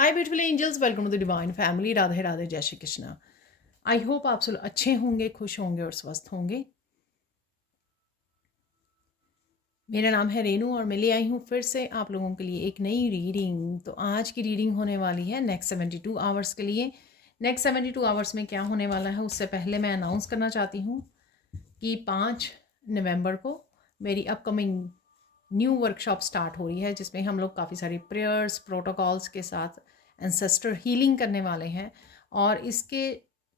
Hi beautiful angels, welcome to the divine family. Radhe Radhe, जय Shri Krishna. I hope आप सब अच्छे होंगे, खुश होंगे और स्वस्थ होंगे। मेरा नाम है रेनू और मैं ले आई हूँ फिर से आप लोगों के लिए एक नई रीडिंग। तो आज की रीडिंग होने वाली है नेक्स्ट 72 आवर्स के लिए। नेक्स्ट 72 आवर्स में क्या होने वाला है उससे पहले मैं अनाउंस करना चाहती हूँ कि 5 नवंबर को मेरी अपकमिंग न्यू वर्कशॉप स्टार्ट हो रही है, जिसमें हम लोग काफ़ी सारी प्रेयर्स प्रोटोकॉल्स के साथ एंसेस्टर हीलिंग करने वाले हैं। और इसके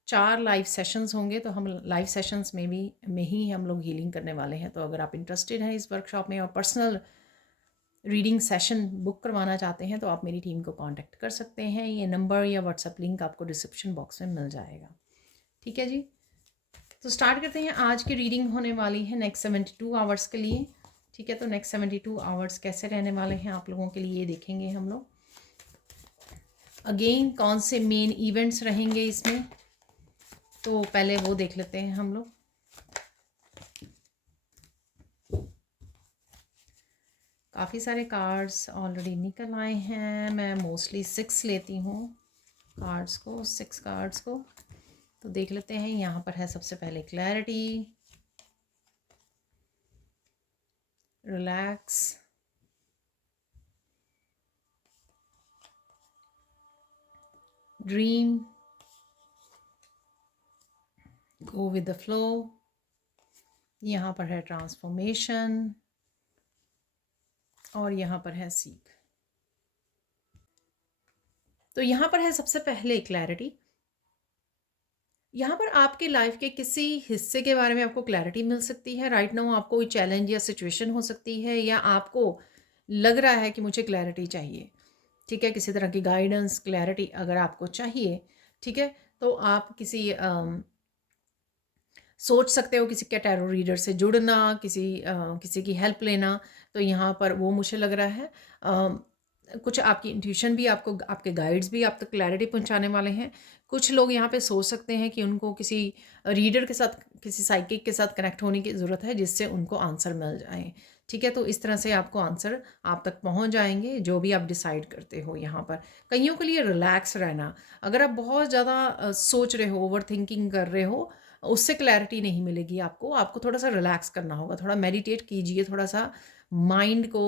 4 लाइव सेशंस होंगे, तो हम लाइव सेशंस में ही हम लोग हीलिंग करने वाले हैं। तो अगर आप इंटरेस्टेड हैं इस वर्कशॉप में और पर्सनल रीडिंग सेशन बुक करवाना चाहते हैं तो आप मेरी टीम को कांटेक्ट कर सकते हैं। ये नंबर या व्हाट्सएप लिंक आपको डिस्क्रिप्शन बॉक्स में मिल जाएगा। ठीक है जी, तो स्टार्ट करते हैं। आज की रीडिंग होने वाली है नेक्स्ट 72 आवर्स के लिए। ठीक है, तो नेक्स्ट 72 आवर्स कैसे रहने वाले हैं आप लोगों के लिए ये देखेंगे हम लोग। अगेन कौन से मेन इवेंट्स रहेंगे इसमें, तो पहले वो देख लेते हैं हम लोग। काफ़ी सारे कार्ड्स ऑलरेडी निकल आए हैं। मैं मोस्टली 6 लेती हूँ कार्ड्स को, 6 कार्ड्स को। तो देख लेते हैं। यहाँ पर है सबसे पहले clarity, relax, dream, go with the flow. यहाँ पर है ट्रांसफॉर्मेशन और यहाँ पर है सीख। तो यहाँ पर है सबसे पहले क्लैरिटी। यहाँ पर आपके लाइफ के किसी हिस्से के बारे में आपको क्लैरिटी मिल सकती है। राइट नाउ आपको कोई चैलेंज या सिचुएशन हो सकती है, या आपको लग रहा है कि मुझे क्लैरिटी चाहिए। ठीक है, किसी तरह की गाइडेंस, क्लैरिटी अगर आपको चाहिए, ठीक है, तो आप सोच सकते हो किसी के टैरो रीडर से जुड़ना, किसी की हेल्प लेना। तो यहाँ पर वो मुझे लग रहा है कुछ आपकी इंट्यूशन भी आपको, आपके गाइड्स भी आप तक क्लैरिटी पहुँचाने वाले हैं। कुछ लोग यहाँ पे सोच सकते हैं कि उनको किसी रीडर के साथ, किसी साइकिक के साथ कनेक्ट होने की ज़रूरत है, जिससे उनको आंसर मिल जाए। ठीक है, तो इस तरह से आपको आंसर आप तक पहुँच जाएंगे, जो भी आप डिसाइड करते हो। यहाँ पर कईयों के लिए रिलैक्स रहना, अगर आप बहुत ज़्यादा सोच रहे हो, ओवर थिंकिंग कर रहे हो, उससे क्लैरिटी नहीं मिलेगी आपको। आपको थोड़ा सा रिलैक्स करना होगा, थोड़ा मेडिटेट कीजिए, थोड़ा सा माइंड को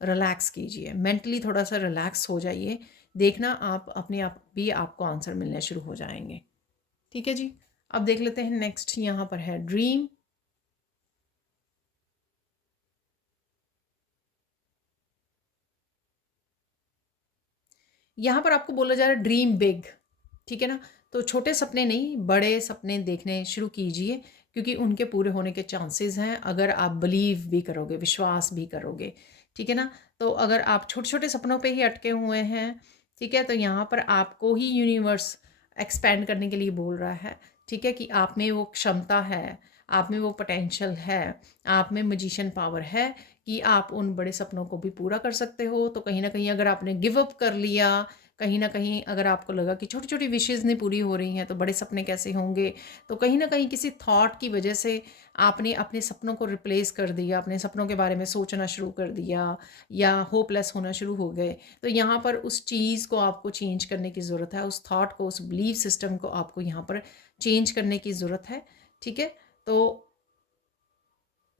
रिलैक्स कीजिए, मेंटली थोड़ा सा रिलैक्स हो जाइए। देखना आप अपने आप भी आपको आंसर मिलने शुरू हो जाएंगे। ठीक है जी, अब देख लेते हैं नेक्स्ट। यहाँ पर है ड्रीम। यहाँ पर आपको बोला जा रहा है ड्रीम बिग। ठीक है ना, तो छोटे सपने नहीं, बड़े सपने देखने शुरू कीजिए, क्योंकि उनके पूरे होने के चांसेस हैं अगर आप बिलीव भी करोगे, विश्वास भी करोगे। ठीक है ना, तो अगर आप छोटे छोटे सपनों पे ही अटके हुए हैं, ठीक है, तो यहाँ पर आपको ही यूनिवर्स एक्सपेंड करने के लिए बोल रहा है। ठीक है, कि आप में वो क्षमता है, आप में वो पोटेंशियल है, आप में मजिशियन पावर है कि आप उन बड़े सपनों को भी पूरा कर सकते हो। तो कहीं ना कहीं अगर आपने गिव अप कर लिया, कहीं ना कहीं अगर आपको लगा कि छोटी छोटी विशेज़ नहीं पूरी हो रही हैं तो बड़े सपने कैसे होंगे, तो कहीं ना कहीं किसी थॉट की वजह से आपने अपने सपनों को रिप्लेस कर दिया, अपने सपनों के बारे में सोचना शुरू कर दिया, या होपलेस होना शुरू हो गए। तो यहाँ पर उस चीज़ को आपको चेंज करने की ज़रूरत है, उस थॉट को, उस बिलीफ सिस्टम को आपको यहाँ पर चेंज करने की ज़रूरत है। ठीक है, तो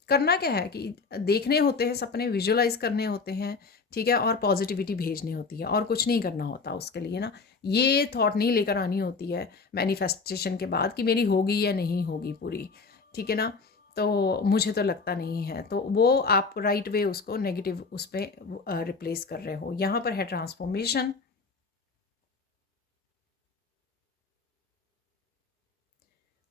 करना क्या है कि देखने होते हैं सपने, विजुअलाइज करने होते हैं। ठीक है, और पॉजिटिविटी भेजनी होती है, और कुछ नहीं करना होता उसके लिए ना। ये थॉट नहीं लेकर आनी होती है मैनिफेस्टेशन के बाद कि मेरी होगी या नहीं होगी पूरी। ठीक है ना, तो मुझे तो लगता नहीं है, तो वो आप राइट वे उसको नेगेटिव उस पर रिप्लेस कर रहे हो। यहाँ पर है ट्रांसफॉर्मेशन।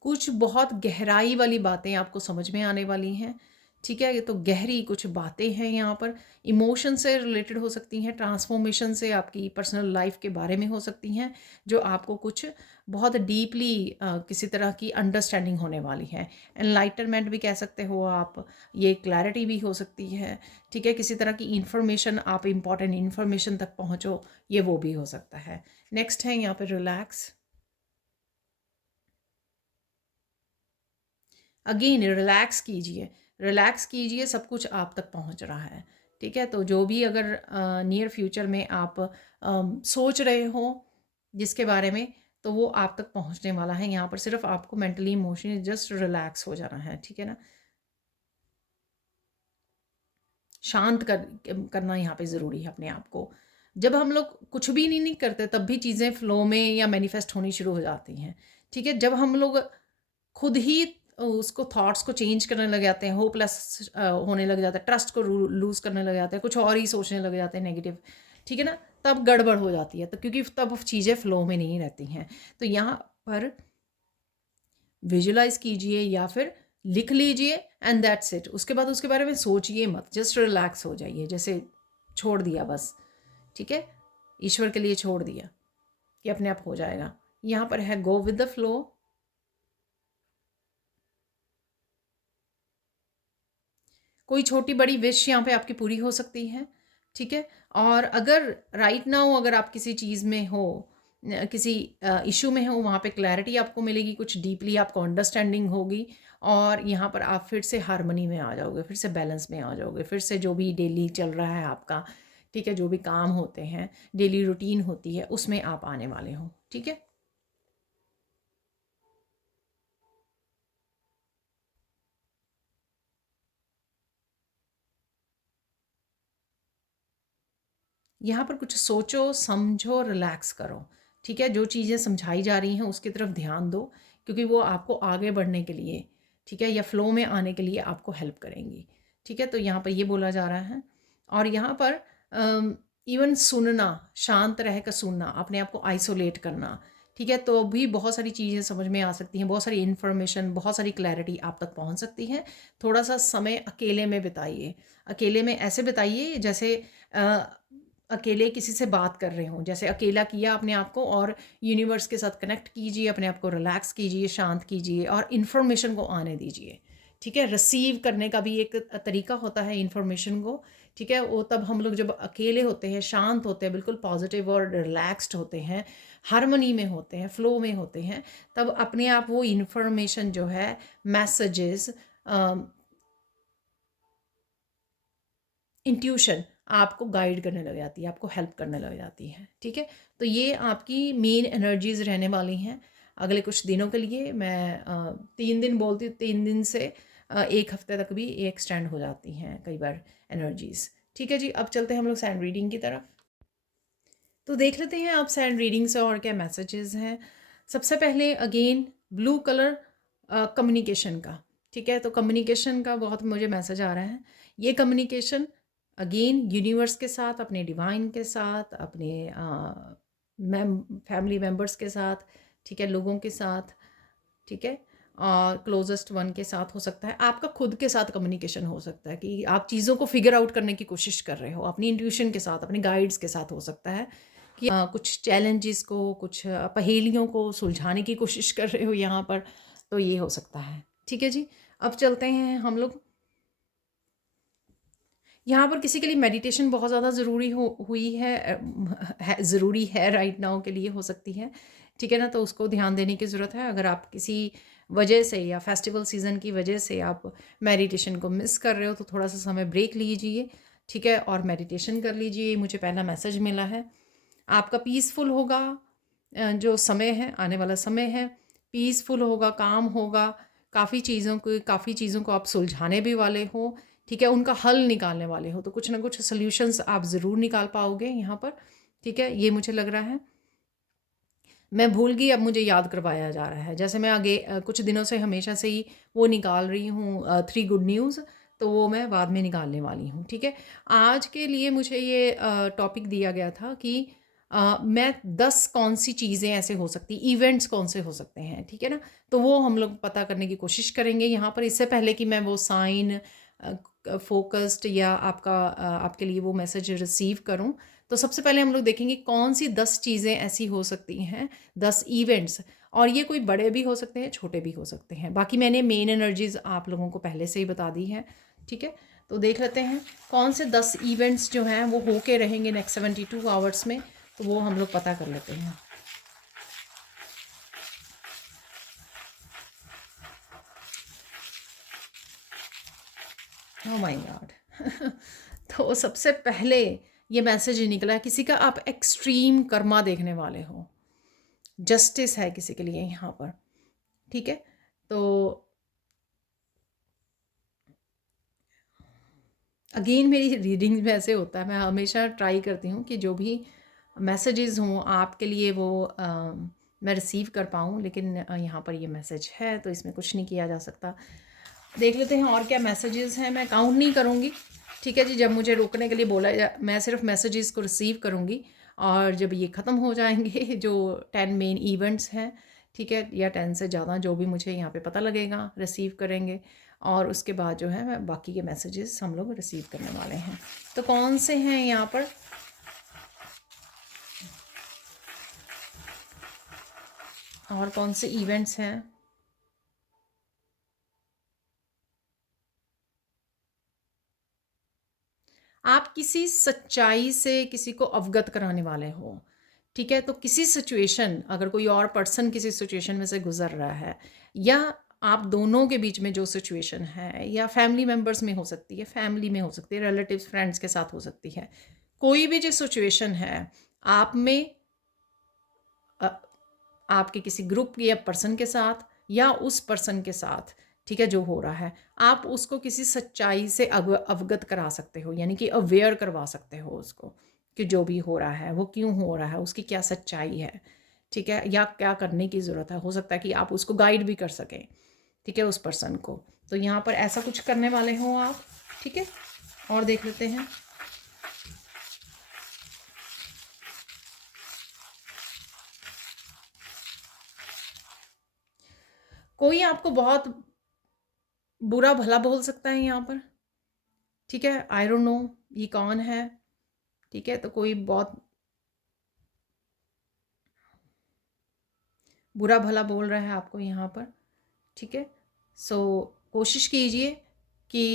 कुछ बहुत गहराई वाली बातें आपको समझ में आने वाली हैं। ठीक है, ये तो गहरी कुछ बातें हैं यहाँ पर, इमोशन से रिलेटेड हो सकती हैं, ट्रांसफॉर्मेशन से आपकी पर्सनल लाइफ के बारे में हो सकती हैं, जो आपको कुछ बहुत डीपली किसी तरह की अंडरस्टैंडिंग होने वाली है। एनलाइटनमेंट भी कह सकते हो आप, ये क्लैरिटी भी हो सकती है। ठीक है, किसी तरह की इंफॉर्मेशन, आप इंपॉर्टेंट इंफॉर्मेशन तक पहुँचो, ये वो भी हो सकता है। नेक्स्ट है यहाँ पर रिलैक्स। अगेन रिलैक्स कीजिए, रिलैक्स कीजिए, सब कुछ आप तक पहुंच रहा है। ठीक है, तो जो भी अगर नियर फ्यूचर में आप सोच रहे हो जिसके बारे में, तो वो आप तक पहुंचने वाला है। यहाँ पर सिर्फ आपको मेंटली इमोशनली जस्ट रिलैक्स हो जाना है, ठीक है ना। शांत करना यहाँ पे ज़रूरी है अपने आप को। जब हम लोग कुछ भी नहीं करते तब भी चीज़ें फ्लो में या मैनिफेस्ट होनी शुरू हो जाती हैं, ठीक है। जब हम लोग खुद ही उसको थॉट्स को चेंज करने लग जाते हैं, होपलेस होने लग जाता है, ट्रस्ट को लूज़ करने लग जाते हैं, कुछ और ही सोचने लग जाते हैं नेगेटिव, ठीक है ना, तब गड़बड़ हो जाती है। तो क्योंकि तब चीज़ें फ्लो में नहीं रहती हैं। तो यहाँ पर विजुलाइज कीजिए या फिर लिख लीजिए एंड दैट्स इट। उसके बाद उसके बारे में सोचिए मत, जस्ट रिलैक्स हो जाइए, जैसे छोड़ दिया बस, ठीक है, ईश्वर के लिए छोड़ दिया कि अपने आप हो जाएगा। यहाँ पर है गो विद द फ्लो। कोई छोटी बड़ी विश यहाँ पे आपकी पूरी हो सकती है, ठीक है। और अगर राइट नाउ अगर आप किसी चीज़ में हो, किसी इशू में हो, वहाँ पे क्लैरिटी आपको मिलेगी, कुछ डीपली आपको अंडरस्टैंडिंग होगी, और यहाँ पर आप फिर से हारमनी में आ जाओगे, फिर से बैलेंस में आ जाओगे, फिर से जो भी डेली चल रहा है आपका, ठीक है, जो भी काम होते हैं, डेली रूटीन होती है, उसमें आप आने वाले हो, ठीक है। यहाँ पर कुछ सोचो, समझो, रिलैक्स करो, ठीक है। जो चीज़ें समझाई जा रही हैं उसकी तरफ ध्यान दो, क्योंकि वो आपको आगे बढ़ने के लिए, ठीक है, या फ्लो में आने के लिए आपको हेल्प करेंगी, ठीक है। तो यहाँ पर ये बोला जा रहा है। और यहाँ पर इवन सुनना, शांत रह कर सुनना, अपने आप को आइसोलेट करना, ठीक है, तो भी बहुत सारी चीज़ें समझ में आ सकती हैं, बहुत सारी इन्फॉर्मेशन, बहुत सारी क्लैरिटी आप तक पहुँच सकती है। थोड़ा सा समय अकेले में बिताइए, अकेले में ऐसे बिताइए जैसे अकेले किसी से बात कर रहे हों, जैसे अकेला किया अपने आप को, और यूनिवर्स के साथ कनेक्ट कीजिए, अपने आप को रिलैक्स कीजिए, शांत कीजिए और इन्फॉर्मेशन को आने दीजिए, ठीक है। रिसीव करने का भी एक तरीका होता है इन्फॉर्मेशन को, ठीक है। वो तब हम लोग जब अकेले होते हैं, शांत होते हैं, बिल्कुल पॉजिटिव और रिलैक्स्ड होते हैं, हारमनी में होते हैं, फ्लो में होते हैं, तब अपने आप वो इन्फॉर्मेशन जो है, मैसेजेस, इंट्यूशन आपको गाइड करने लग जाती है, आपको हेल्प करने लग जाती है, ठीक है। तो ये आपकी मेन एनर्जीज रहने वाली हैं अगले कुछ दिनों के लिए। मैं 3 दिन बोलती हूँ, 3 दिन से 1 हफ्ते तक भी एक्सटेंड हो जाती हैं कई बार एनर्जीज, ठीक है जी। अब चलते हैं हम लोग सैंड रीडिंग की तरफ। तो देख लेते हैं आप सैंड रीडिंग से और क्या मैसेजेस हैं। सबसे पहले अगेन ब्लू कलर कम्युनिकेशन का, ठीक है। तो कम्युनिकेशन का बहुत मुझे मैसेज आ रहा है। ये कम्युनिकेशन अगेन यूनिवर्स के साथ, अपने डिवाइन के साथ, अपने फैमिली मेम्बर्स के साथ, ठीक है, लोगों के साथ, ठीक है, और क्लोजेस्ट वन के साथ हो सकता है। आपका खुद के साथ कम्युनिकेशन हो सकता है कि आप चीज़ों को फिगर आउट करने की कोशिश कर रहे हो, अपनी इंट्यूशन के साथ, अपने गाइड्स के साथ हो सकता है कि कुछ चैलेंजेस को, कुछ पहेलियों को सुलझाने की कोशिश कर रहे हो यहाँ पर। तो ये हो सकता है, ठीक है जी। अब चलते हैं हम लोग। यहाँ पर किसी के लिए मेडिटेशन बहुत ज़्यादा ज़रूरी हुई है, ज़रूरी है राइट नाउ के लिए हो सकती है, ठीक है ना। तो उसको ध्यान देने की ज़रूरत है। अगर आप किसी वजह से या फेस्टिवल सीज़न की वजह से आप मेडिटेशन को मिस कर रहे हो, तो थोड़ा सा समय ब्रेक लीजिए, ठीक है, और मेडिटेशन कर लीजिए। मुझे पहला मैसेज मिला है, आपका पीसफुल होगा, जो समय है, आने वाला समय है, पीसफुल होगा, काम होगा, काफ़ी चीज़ों को आप सुलझाने भी वाले हो, ठीक है, उनका हल निकालने वाले हो। तो कुछ ना कुछ सॉल्यूशंस आप ज़रूर निकाल पाओगे यहाँ पर, ठीक है, ये मुझे लग रहा है। मैं भूल गई, अब मुझे याद करवाया जा रहा है। जैसे मैं आगे कुछ दिनों से हमेशा से ही वो निकाल रही हूँ 3 गुड न्यूज़, तो वो मैं बाद में निकालने वाली हूँ, ठीक है। आज के लिए मुझे ये टॉपिक दिया गया था कि मैं 10 कौन सी चीज़ें ऐसे हो सकती, इवेंट्स कौन से हो सकते हैं, ठीक है ना। तो वो हम लोग पता करने की कोशिश करेंगे यहाँ पर। इससे पहले कि मैं वो साइन फोकस्ड या आपके लिए वो मैसेज रिसीव करूँ, तो सबसे पहले हम लोग देखेंगे कौन सी 10 चीज़ें ऐसी हो सकती हैं, 10 इवेंट्स। और ये कोई बड़े भी हो सकते हैं, छोटे भी हो सकते हैं। बाकी मैंने मेन एनर्जीज आप लोगों को पहले से ही बता दी है, ठीक है। तो देख लेते हैं कौन से 10 इवेंट्स जो हैं वो होके रहेंगे नेक्स्ट 72 आवर्स में, तो वो हम लोग पता कर लेते हैं। Oh my God. तो सबसे पहले ये मैसेज निकला है, किसी का आप एक्सट्रीम कर्मा देखने वाले हो, जस्टिस है किसी के लिए यहाँ पर, ठीक है। तो अगेन मेरी रीडिंग में ऐसे होता है, मैं हमेशा ट्राई करती हूँ कि जो भी मैसेजेस हों आपके लिए वो मैं रिसीव कर पाऊँ, लेकिन यहाँ पर ये मैसेज है तो इसमें कुछ नहीं किया जा सकता। देख लेते हैं और क्या मैसेजेस हैं। मैं काउंट नहीं करूँगी, ठीक है जी। जब मुझे रोकने के लिए बोला मैं सिर्फ मैसेजेस को रिसीव करूँगी, और जब ये ख़त्म हो जाएंगे जो 10 मेन इवेंट्स हैं, ठीक है, या 10 से ज़्यादा जो भी मुझे यहाँ पे पता लगेगा रिसीव करेंगे, और उसके बाद जो है मैं बाकी के मैसेजेस हम लोग रिसीव करने वाले हैं। तो कौन से हैं यहाँ पर, और कौन से इवेंट्स हैं। आप किसी सच्चाई से किसी को अवगत कराने वाले हो, ठीक है। तो किसी सिचुएशन, अगर कोई और पर्सन किसी सिचुएशन में से गुजर रहा है, या आप दोनों के बीच में जो सिचुएशन है, या फैमिली मेम्बर्स में हो सकती है, फैमिली में हो सकती है, रिलेटिव्स फ्रेंड्स के साथ हो सकती है, कोई भी जो सिचुएशन है आप में, आपके किसी ग्रुप या पर्सन के साथ, या उस पर्सन के साथ, ठीक है, जो हो रहा है, आप उसको किसी सच्चाई से अवगत करा सकते हो, यानी कि अवेयर करवा सकते हो उसको कि जो भी हो रहा है वो क्यों हो रहा है, उसकी क्या सच्चाई है, ठीक है, या क्या करने की ज़रूरत है। हो सकता है कि आप उसको गाइड भी कर सकें, ठीक है, उस पर्सन को। तो यहाँ पर ऐसा कुछ करने वाले हो आप, ठीक है। और देख लेते हैं। कोई आपको बहुत बुरा भला बोल सकता है यहाँ पर, ठीक है। आई डोंट नो ये कौन है, ठीक है। तो कोई बहुत बुरा भला बोल रहा है आपको यहाँ पर, ठीक है। सो कोशिश कीजिए कि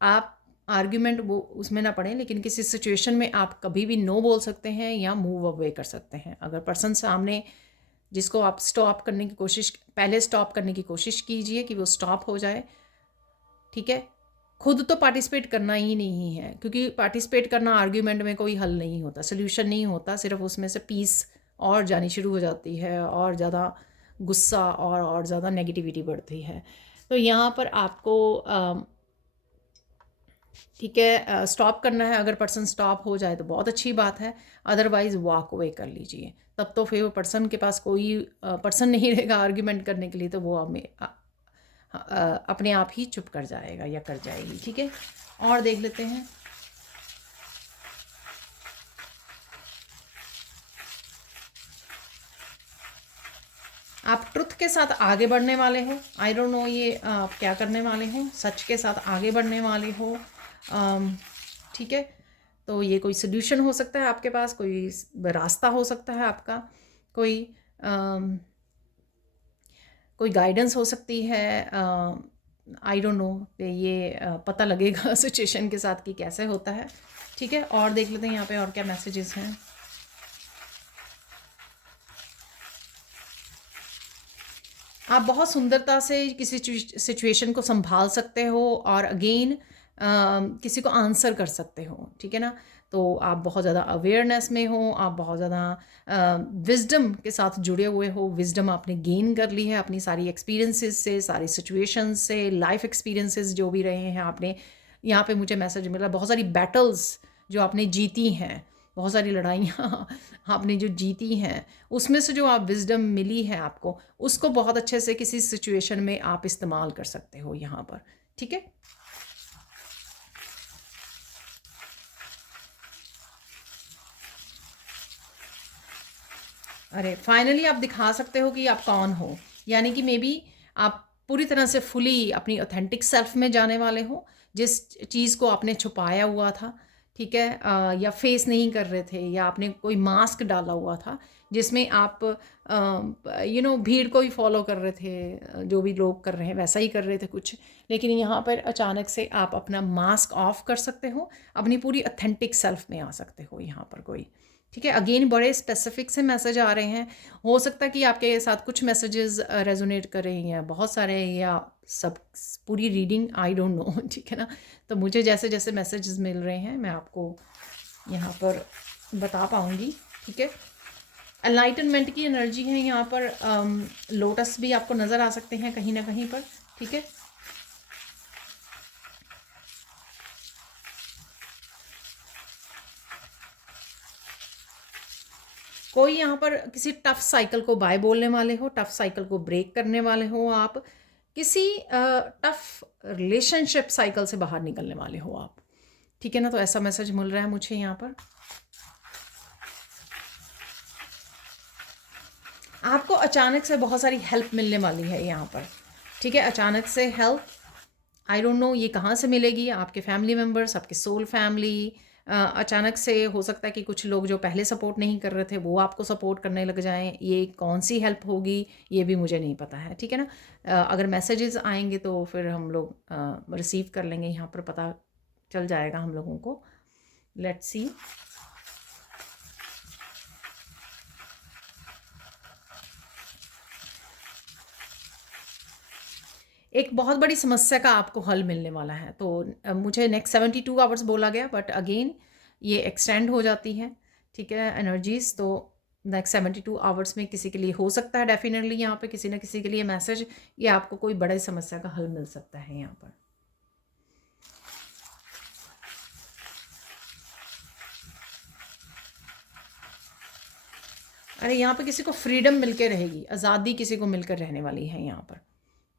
आप आर्ग्यूमेंट वो उसमें ना पड़े, लेकिन किसी सिचुएशन में आप कभी भी नो बोल सकते हैं या मूव अवे कर सकते हैं। अगर पर्सन सामने जिसको आप स्टॉप करने की कोशिश, पहले स्टॉप करने की कोशिश कीजिए कि वो स्टॉप हो जाए, ठीक है। खुद तो पार्टिसिपेट करना ही नहीं है, क्योंकि पार्टिसिपेट करना आर्ग्यूमेंट में कोई हल नहीं होता, सोल्यूशन नहीं होता, सिर्फ उसमें से पीस और जानी शुरू हो जाती है, और ज़्यादा गुस्सा और ज़्यादा नेगेटिविटी बढ़ती है। तो यहाँ पर आपको ठीक है स्टॉप करना है। अगर पर्सन स्टॉप हो जाए तो बहुत अच्छी बात है, अदरवाइज़ वॉक अवे कर लीजिए। तब तो फिर वो पर्सन के पास कोई पर्सन नहीं रहेगा आर्ग्यूमेंट करने के लिए, तो वो हमें अपने आप ही चुप कर जाएगा या कर जाएगी, ठीक है। और देख लेते हैं। आप ट्रुथ के साथ आगे बढ़ने वाले हो। आई डोंट नो ये आप क्या करने वाले हो, सच के साथ आगे बढ़ने वाले हो, ठीक है। तो ये कोई सोल्यूशन हो सकता है आपके पास, कोई रास्ता हो सकता है आपका, कोई कोई गाइडेंस हो सकती है। आई डोंट नो, ये पता लगेगा सिचुएशन के साथ कि कैसे होता है, ठीक है। और देख लेते हैं यहाँ पे और क्या मैसेजेस हैं। आप बहुत सुंदरता से किसी सिचुएशन को संभाल सकते हो, और अगेन किसी को आंसर कर सकते हो, ठीक है ना। तो आप बहुत ज़्यादा अवेयरनेस में हो, आप बहुत ज़्यादा विजडम के साथ जुड़े हुए हो। विजडम आपने गेन कर ली है अपनी सारी एक्सपीरियंसेस से, सारी सिचुएशंस से, लाइफ एक्सपीरियंसेस जो भी रहे हैं आपने। यहाँ पे मुझे मैसेज मिला बहुत सारी बैटल्स जो आपने जीती हैं, बहुत सारी लड़ाइयाँ आपने जो जीती हैं, उसमें से जो आप विजडम मिली है आपको, उसको बहुत अच्छे से किसी सिचुएशन में आप इस्तेमाल कर सकते हो यहाँ पर, ठीक है। अरे फाइनली आप दिखा सकते हो कि आप कौन हो, यानी कि मे बी आप पूरी तरह से फुली अपनी ऑथेंटिक सेल्फ में जाने वाले हो। जिस चीज़ को आपने छुपाया हुआ था, ठीक है, या फेस नहीं कर रहे थे, या आपने कोई मास्क डाला हुआ था जिसमें आप भीड़ को ही फॉलो कर रहे थे, जो भी लोग कर रहे हैं वैसा ही कर रहे थे कुछ, लेकिन यहाँ पर अचानक से आप अपना मास्क ऑफ कर सकते हो, अपनी पूरी ऑथेंटिक सेल्फ में आ सकते हो यहाँ पर कोई, ठीक है। अगेन बड़े स्पेसिफिक से मैसेज आ रहे हैं। हो सकता है कि आपके साथ कुछ मैसेजेस रेजोनेट करें, या बहुत सारे, या सब पूरी रीडिंग, आई डोंट नो, ठीक है ना। तो मुझे जैसे जैसे मैसेजेस मिल रहे हैं मैं आपको यहाँ पर बता पाऊँगी। ठीक है, एनलाइटनमेंट की एनर्जी है यहाँ पर। लोटस भी आपको नज़र आ सकते हैं कहीं ना कहीं पर। ठीक है, कोई यहाँ पर किसी टफ साइकिल को बाय बोलने वाले हो, टफ साइकिल को ब्रेक करने वाले हो आप, किसी टफ रिलेशनशिप साइकिल से बाहर निकलने वाले हो आप। ठीक है ना, तो ऐसा मैसेज मिल रहा है मुझे यहाँ पर। आपको अचानक से बहुत सारी हेल्प मिलने वाली है यहाँ पर। ठीक है, अचानक से हेल्प, आई डोंट नो ये कहाँ से मिलेगी। आपके फैमिली मेम्बर्स, आपके सोल फैमिली, अचानक से हो सकता है कि कुछ लोग जो पहले सपोर्ट नहीं कर रहे थे वो आपको सपोर्ट करने लग जाएं। ये कौन सी हेल्प होगी ये भी मुझे नहीं पता है। ठीक है ना, अगर मैसेजेस आएंगे तो फिर हम लोग रिसीव कर लेंगे, यहाँ पर पता चल जाएगा हम लोगों को। Let's see. एक बहुत बड़ी समस्या का आपको हल मिलने वाला है। तो मुझे नेक्स्ट 72 आवर्स बोला गया, बट अगेन ये एक्सटेंड हो जाती है। ठीक है, एनर्जीज तो नेक्स्ट 72 आवर्स में किसी के लिए हो सकता है डेफिनेटली यहाँ पे किसी न किसी के लिए मैसेज, ये आपको कोई बड़ी समस्या का हल मिल सकता है यहाँ पर। अरे यहाँ पे किसी को फ्रीडम मिलकर रहेगी, आज़ादी किसी को मिलकर रहने वाली है यहाँ पर।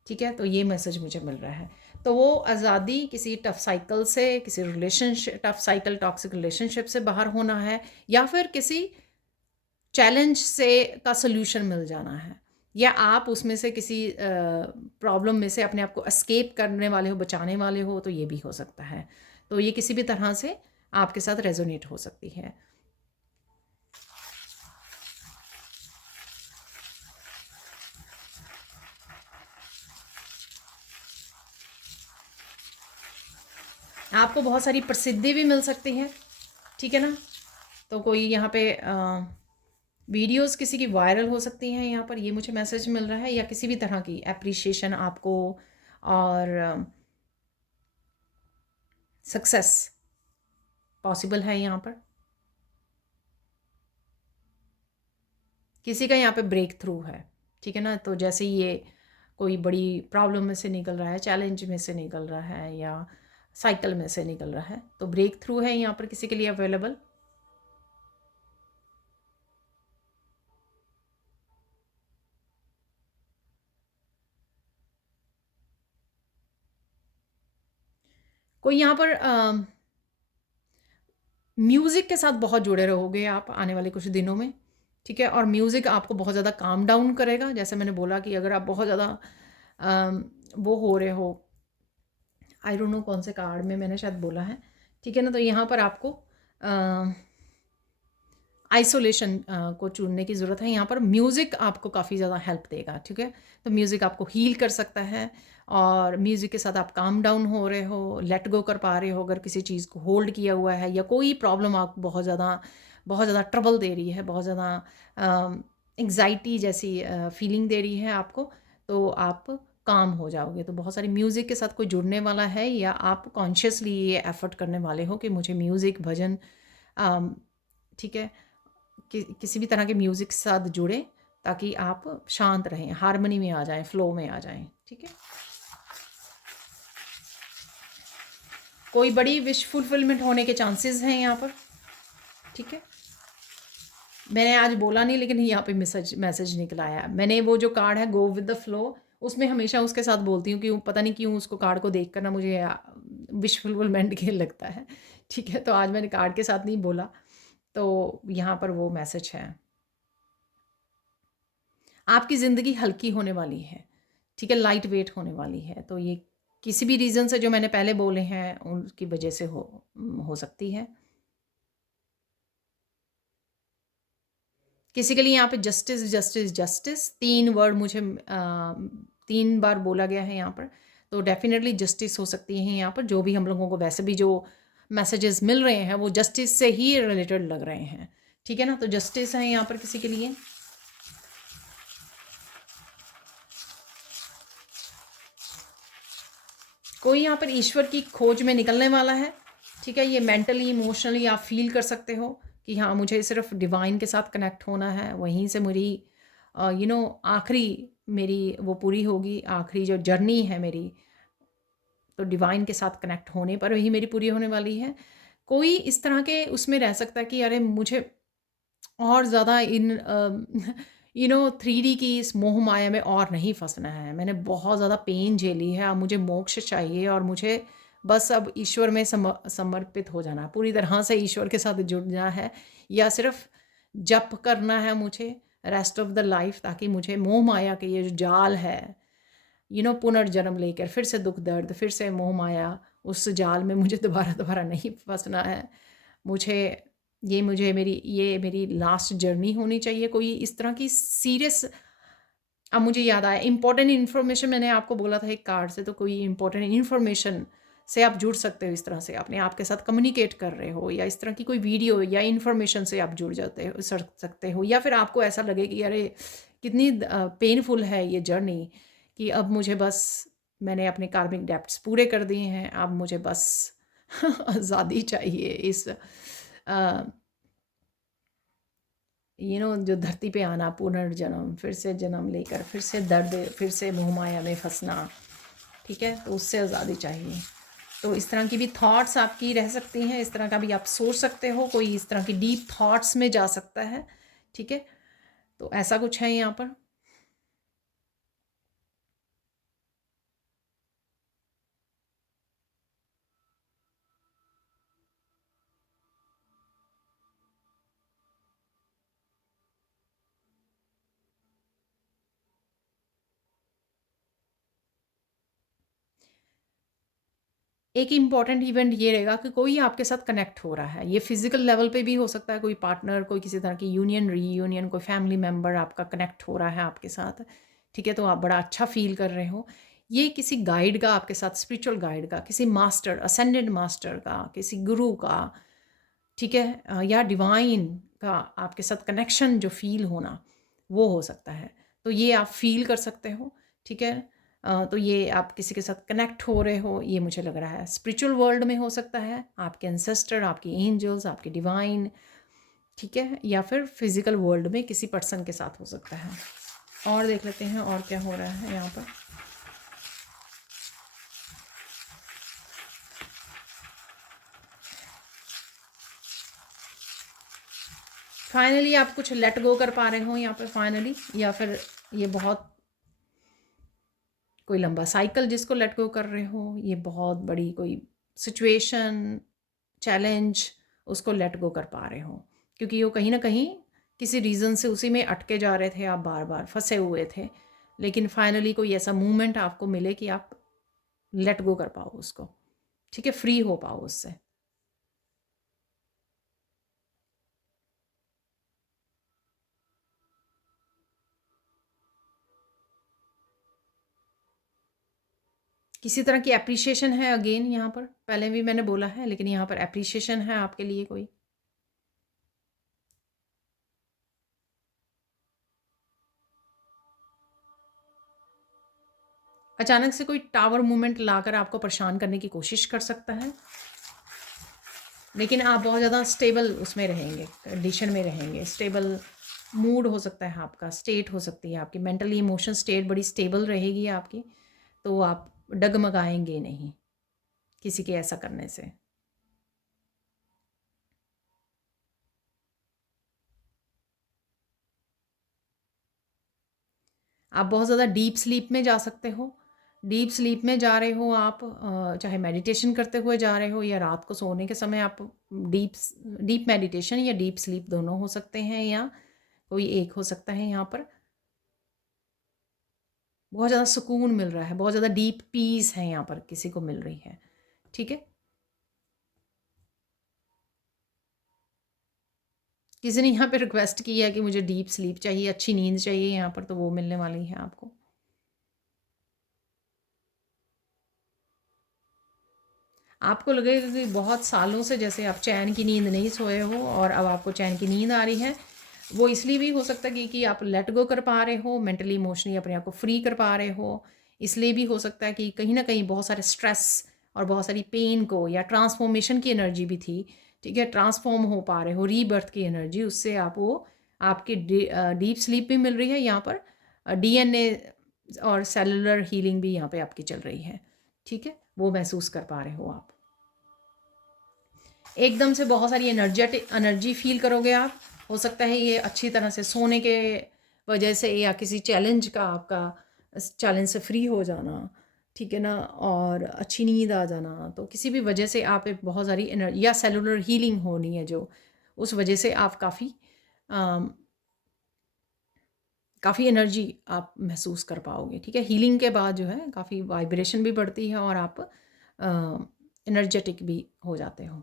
ठीक है, तो ये मैसेज मुझे मिल रहा है। तो वो आज़ादी किसी टफ साइकिल से, किसी relationship, tough cycle toxic relationship से बाहर होना है, या फिर किसी चैलेंज से का सल्यूशन मिल जाना है, या आप उसमें से किसी प्रॉब्लम में से अपने आप को एस्केप करने वाले हो, बचाने वाले हो, तो ये भी हो सकता है। तो ये किसी भी तरह से आपके साथ रेजोनेट हो सकती है। आपको बहुत सारी प्रसिद्धि भी मिल सकती है। ठीक है ना, तो कोई यहाँ पे वीडियोस किसी की वायरल हो सकती हैं यहाँ पर, ये मुझे मैसेज मिल रहा है, या किसी भी तरह की एप्रिशिएशन आपको और सक्सेस पॉसिबल है यहाँ पर। किसी का यहाँ पे ब्रेक थ्रू है। ठीक है ना, तो जैसे ये कोई बड़ी प्रॉब्लम में से निकल रहा है, चैलेंज में से निकल रहा है, या साइकिल में से निकल रहा है, तो ब्रेक थ्रू है यहाँ पर किसी के लिए अवेलेबल। कोई यहाँ पर म्यूज़िक के साथ बहुत जुड़े रहोगे आप आने वाले कुछ दिनों में। ठीक है, और म्यूज़िक आपको बहुत ज़्यादा काम डाउन करेगा। जैसे मैंने बोला कि अगर आप बहुत ज़्यादा वो हो रहे हो, आई डोंट नो कौन से कार्ड में मैंने शायद बोला है। ठीक है ना, तो यहाँ पर आपको आइसोलेशन को चुनने की ज़रूरत है। यहाँ पर म्यूज़िक आपको काफ़ी ज़्यादा हेल्प देगा। ठीक है, तो म्यूज़िक आपको हील कर सकता है, और म्यूज़िक के साथ आप काम डाउन हो रहे हो, लेट गो कर पा रहे हो अगर किसी चीज़ को होल्ड किया हुआ है, या कोई प्रॉब्लम आपको बहुत ज़्यादा ट्रबल दे रही है, बहुत ज़्यादा एंग्जाइटी जैसी फीलिंग दे रही है आपको, तो आप काम हो जाओगे। तो बहुत सारी म्यूज़िक के साथ कोई जुड़ने वाला है, या आप कॉन्शियसली ये एफर्ट करने वाले हो कि मुझे म्यूज़िक, भजन, ठीक है, किसी भी तरह के म्यूज़िक के साथ जुड़े, ताकि आप शांत रहें, हार्मनी में आ जाएं, फ्लो में आ जाएं। ठीक है, कोई बड़ी विश फुलफिलमेंट होने के चांसेस हैं यहाँ पर। ठीक है, मैंने आज बोला नहीं, लेकिन यहाँ पे मैसेज निकल आया। मैंने वो जो कार्ड है गो विद द फ्लो, उसमें हमेशा उसके साथ बोलती हूँ, कि पता नहीं क्यों उसको कार्ड को देख कर ना मुझे विश फुलफिलमेंट के लगता है। ठीक है, तो आज मैंने कार्ड के साथ नहीं बोला, तो यहाँ पर वो मैसेज है। आपकी ज़िंदगी हल्की होने वाली है। ठीक है, लाइट वेट होने वाली है। तो ये किसी भी रीज़न से जो मैंने पहले बोले हैं उनकी वजह से हो सकती है। किसी के लिए यहाँ पे जस्टिस जस्टिस जस्टिस 3 वर्ड मुझे 3 बार बोला गया है यहाँ पर, तो डेफिनेटली जस्टिस हो सकती है यहाँ पर। जो भी हम लोगों को वैसे भी जो मैसेजेस मिल रहे हैं वो जस्टिस से ही रिलेटेड लग रहे हैं। ठीक है ना, तो जस्टिस है यहाँ पर किसी के लिए। कोई यहाँ पर ईश्वर की खोज में निकलने वाला है। ठीक है। ये मेंटली इमोशनली आप फील कर सकते हो कि हाँ, मुझे सिर्फ डिवाइन के साथ कनेक्ट होना है, वहीं से मेरी आखिरी मेरी वो पूरी होगी, आखिरी जो जर्नी है मेरी, तो डिवाइन के साथ कनेक्ट होने पर ही मेरी पूरी होने वाली है। कोई इस तरह के उसमें रह सकता है कि अरे मुझे और ज़्यादा इन 3D की इस मोह माया में और नहीं फँसना है। मैंने बहुत ज़्यादा पेन झेली है, अब मुझे मोक्ष चाहिए और मुझे बस अब ईश्वर में समर्पित हो जाना है, पूरी तरह से ईश्वर के साथ जुड़ना है, या सिर्फ़ जप करना है मुझे रेस्ट ऑफ़ द लाइफ़, ताकि मुझे मोह माया के ये जो जाल है, पुनर्जन्म लेकर फिर से दुःख दर्द, फिर से मोह माया, उस जाल में मुझे दोबारा नहीं फँसना है। मुझे ये मेरी लास्ट जर्नी होनी चाहिए। कोई इस तरह की सीरियस, अब मुझे याद आया इम्पोर्टेंट इन्फॉर्मेशन, मैंने आपको बोला था एक कार्ड से, तो कोई इम्पोर्टेंट इन्फॉर्मेशन से आप जुड़ सकते हो, इस तरह से अपने आप के साथ कम्युनिकेट कर रहे हो, या इस तरह की कोई वीडियो या इन्फॉर्मेशन से आप जुड़ जाते हो सकते हो, या फिर आपको ऐसा लगे कि अरे कितनी पेनफुल है ये जर्नी, कि अब मुझे बस मैंने अपने कार्मिक डेब्ट्स पूरे कर दिए हैं, अब मुझे बस आज़ादी चाहिए इस जो धरती पे आना, पुनर्जन्म, फिर से जन्म लेकर फिर से दर्द, फिर से मोहमाया में फंसना, ठीक है, तो उससे आज़ादी चाहिए। तो इस तरह की भी थॉट्स आपकी रह सकती हैं, इस तरह का भी आप सोच सकते हो, कोई इस तरह की डीप थॉट्स में जा सकता है, ठीक है। तो ऐसा कुछ है यहाँ पर। एक इम्पॉर्टेंट इवेंट ये रहेगा कि कोई आपके साथ कनेक्ट हो रहा है, ये फिजिकल लेवल पे भी हो सकता है, कोई पार्टनर, कोई किसी तरह की यूनियन, रीयूनियन, कोई फैमिली मेम्बर आपका कनेक्ट हो रहा है आपके साथ, ठीक है, तो आप बड़ा अच्छा फील कर रहे हो। ये किसी गाइड का आपके साथ, स्पिरिचुअल गाइड का, किसी मास्टर, असेंडेड मास्टर का, किसी गुरु का, ठीक है, या डिवाइन का आपके साथ कनेक्शन जो फील होना, वो हो सकता है। तो ये आप फील कर सकते हो, ठीक है। तो ये आप किसी के साथ कनेक्ट हो रहे हो, ये मुझे लग रहा है स्पिरिचुअल वर्ल्ड में हो सकता है, आपके एंसेस्टर, आपके एंजल्स, आपके डिवाइन, ठीक है, या फिर फिजिकल वर्ल्ड में किसी पर्सन के साथ हो सकता है। और देख लेते हैं और क्या हो रहा है यहाँ पर। फाइनली आप कुछ लेट गो कर पा रहे हो यहाँ पे फाइनली, या फिर ये बहुत कोई लंबा साइकिल जिसको लेट गो कर रहे हो, ये बहुत बड़ी कोई सिचुएशन, चैलेंज, उसको लेट गो कर पा रहे हो, क्योंकि वो कहीं ना कहीं किसी रीज़न से उसी में अटके जा रहे थे, आप बार बार फंसे हुए थे, लेकिन फाइनली कोई ऐसा मूवमेंट आपको मिले कि आप लेट गो कर पाओ उसको, ठीक है, फ्री हो पाओ उससे। किसी तरह की एप्रिसिएशन है अगेन यहाँ पर, पहले भी मैंने बोला है, लेकिन यहाँ पर एप्रिसिएशन है आपके लिए कोई। अचानक से कोई टावर मूवमेंट लाकर आपको परेशान करने की कोशिश कर सकता है, लेकिन आप बहुत ज़्यादा स्टेबल उसमें रहेंगे, कंडीशन में रहेंगे, स्टेबल मूड हो सकता है आपका, स्टेट हो सकती है आपकी, मेंटली इमोशन स्टेट बड़ी स्टेबल रहेगी आपकी, तो आप डगमगाएंगे नहीं किसी के ऐसा करने से। आप बहुत ज़्यादा डीप स्लीप में जा सकते हो, डीप स्लीप में जा रहे हो आप, चाहे मेडिटेशन करते हुए जा रहे हो, या रात को सोने के समय आप डीप डीप मेडिटेशन या डीप स्लीप दोनों हो सकते हैं, या कोई एक हो सकता है। यहाँ पर बहुत ज़्यादा सुकून मिल रहा है, बहुत ज़्यादा डीप पीस है यहाँ पर किसी को मिल रही है, ठीक है। किसी ने यहाँ पे रिक्वेस्ट की है कि मुझे डीप स्लीप चाहिए, अच्छी नींद चाहिए यहाँ पर, तो वो मिलने वाली है आपको। आपको लगेगा कि बहुत सालों से जैसे आप चैन की नींद नहीं सोए हो और अब आपको चैन की नींद आ रही है। वो इसलिए भी हो सकता है कि आप लेट गो कर पा रहे हो, मेंटली इमोशनली अपने आप को फ्री कर पा रहे हो। इसलिए भी हो सकता है कि कहीं ना कहीं बहुत सारे स्ट्रेस और बहुत सारी पेन को या ट्रांसफॉर्मेशन की एनर्जी भी थी, ठीक है, ट्रांसफॉर्म हो पा रहे हो, रीबर्थ की एनर्जी, उससे आप वो आपकी डीप स्लीप भी मिल रही है यहाँ पर, डीएनए और सेलुलर हीलिंग भी यहाँ पे आपकी चल रही है, ठीक है, वो महसूस कर पा रहे हो आप। एकदम से बहुत सारी एनर्जी फील करोगे आप। हो सकता है ये अच्छी तरह से सोने के वजह से या किसी चैलेंज का, आपका चैलेंज से फ्री हो जाना, ठीक है ना, और अच्छी नींद आ जाना, तो किसी भी वजह से आप एक बहुत सारी एनर्जी या सेलुलर हीलिंग होनी है जो, उस वजह से आप काफ़ी एनर्जी आप महसूस कर पाओगे, ठीक है। हीलिंग के बाद जो है काफ़ी वाइब्रेशन भी बढ़ती है और आप एनर्जेटिक भी हो जाते हो।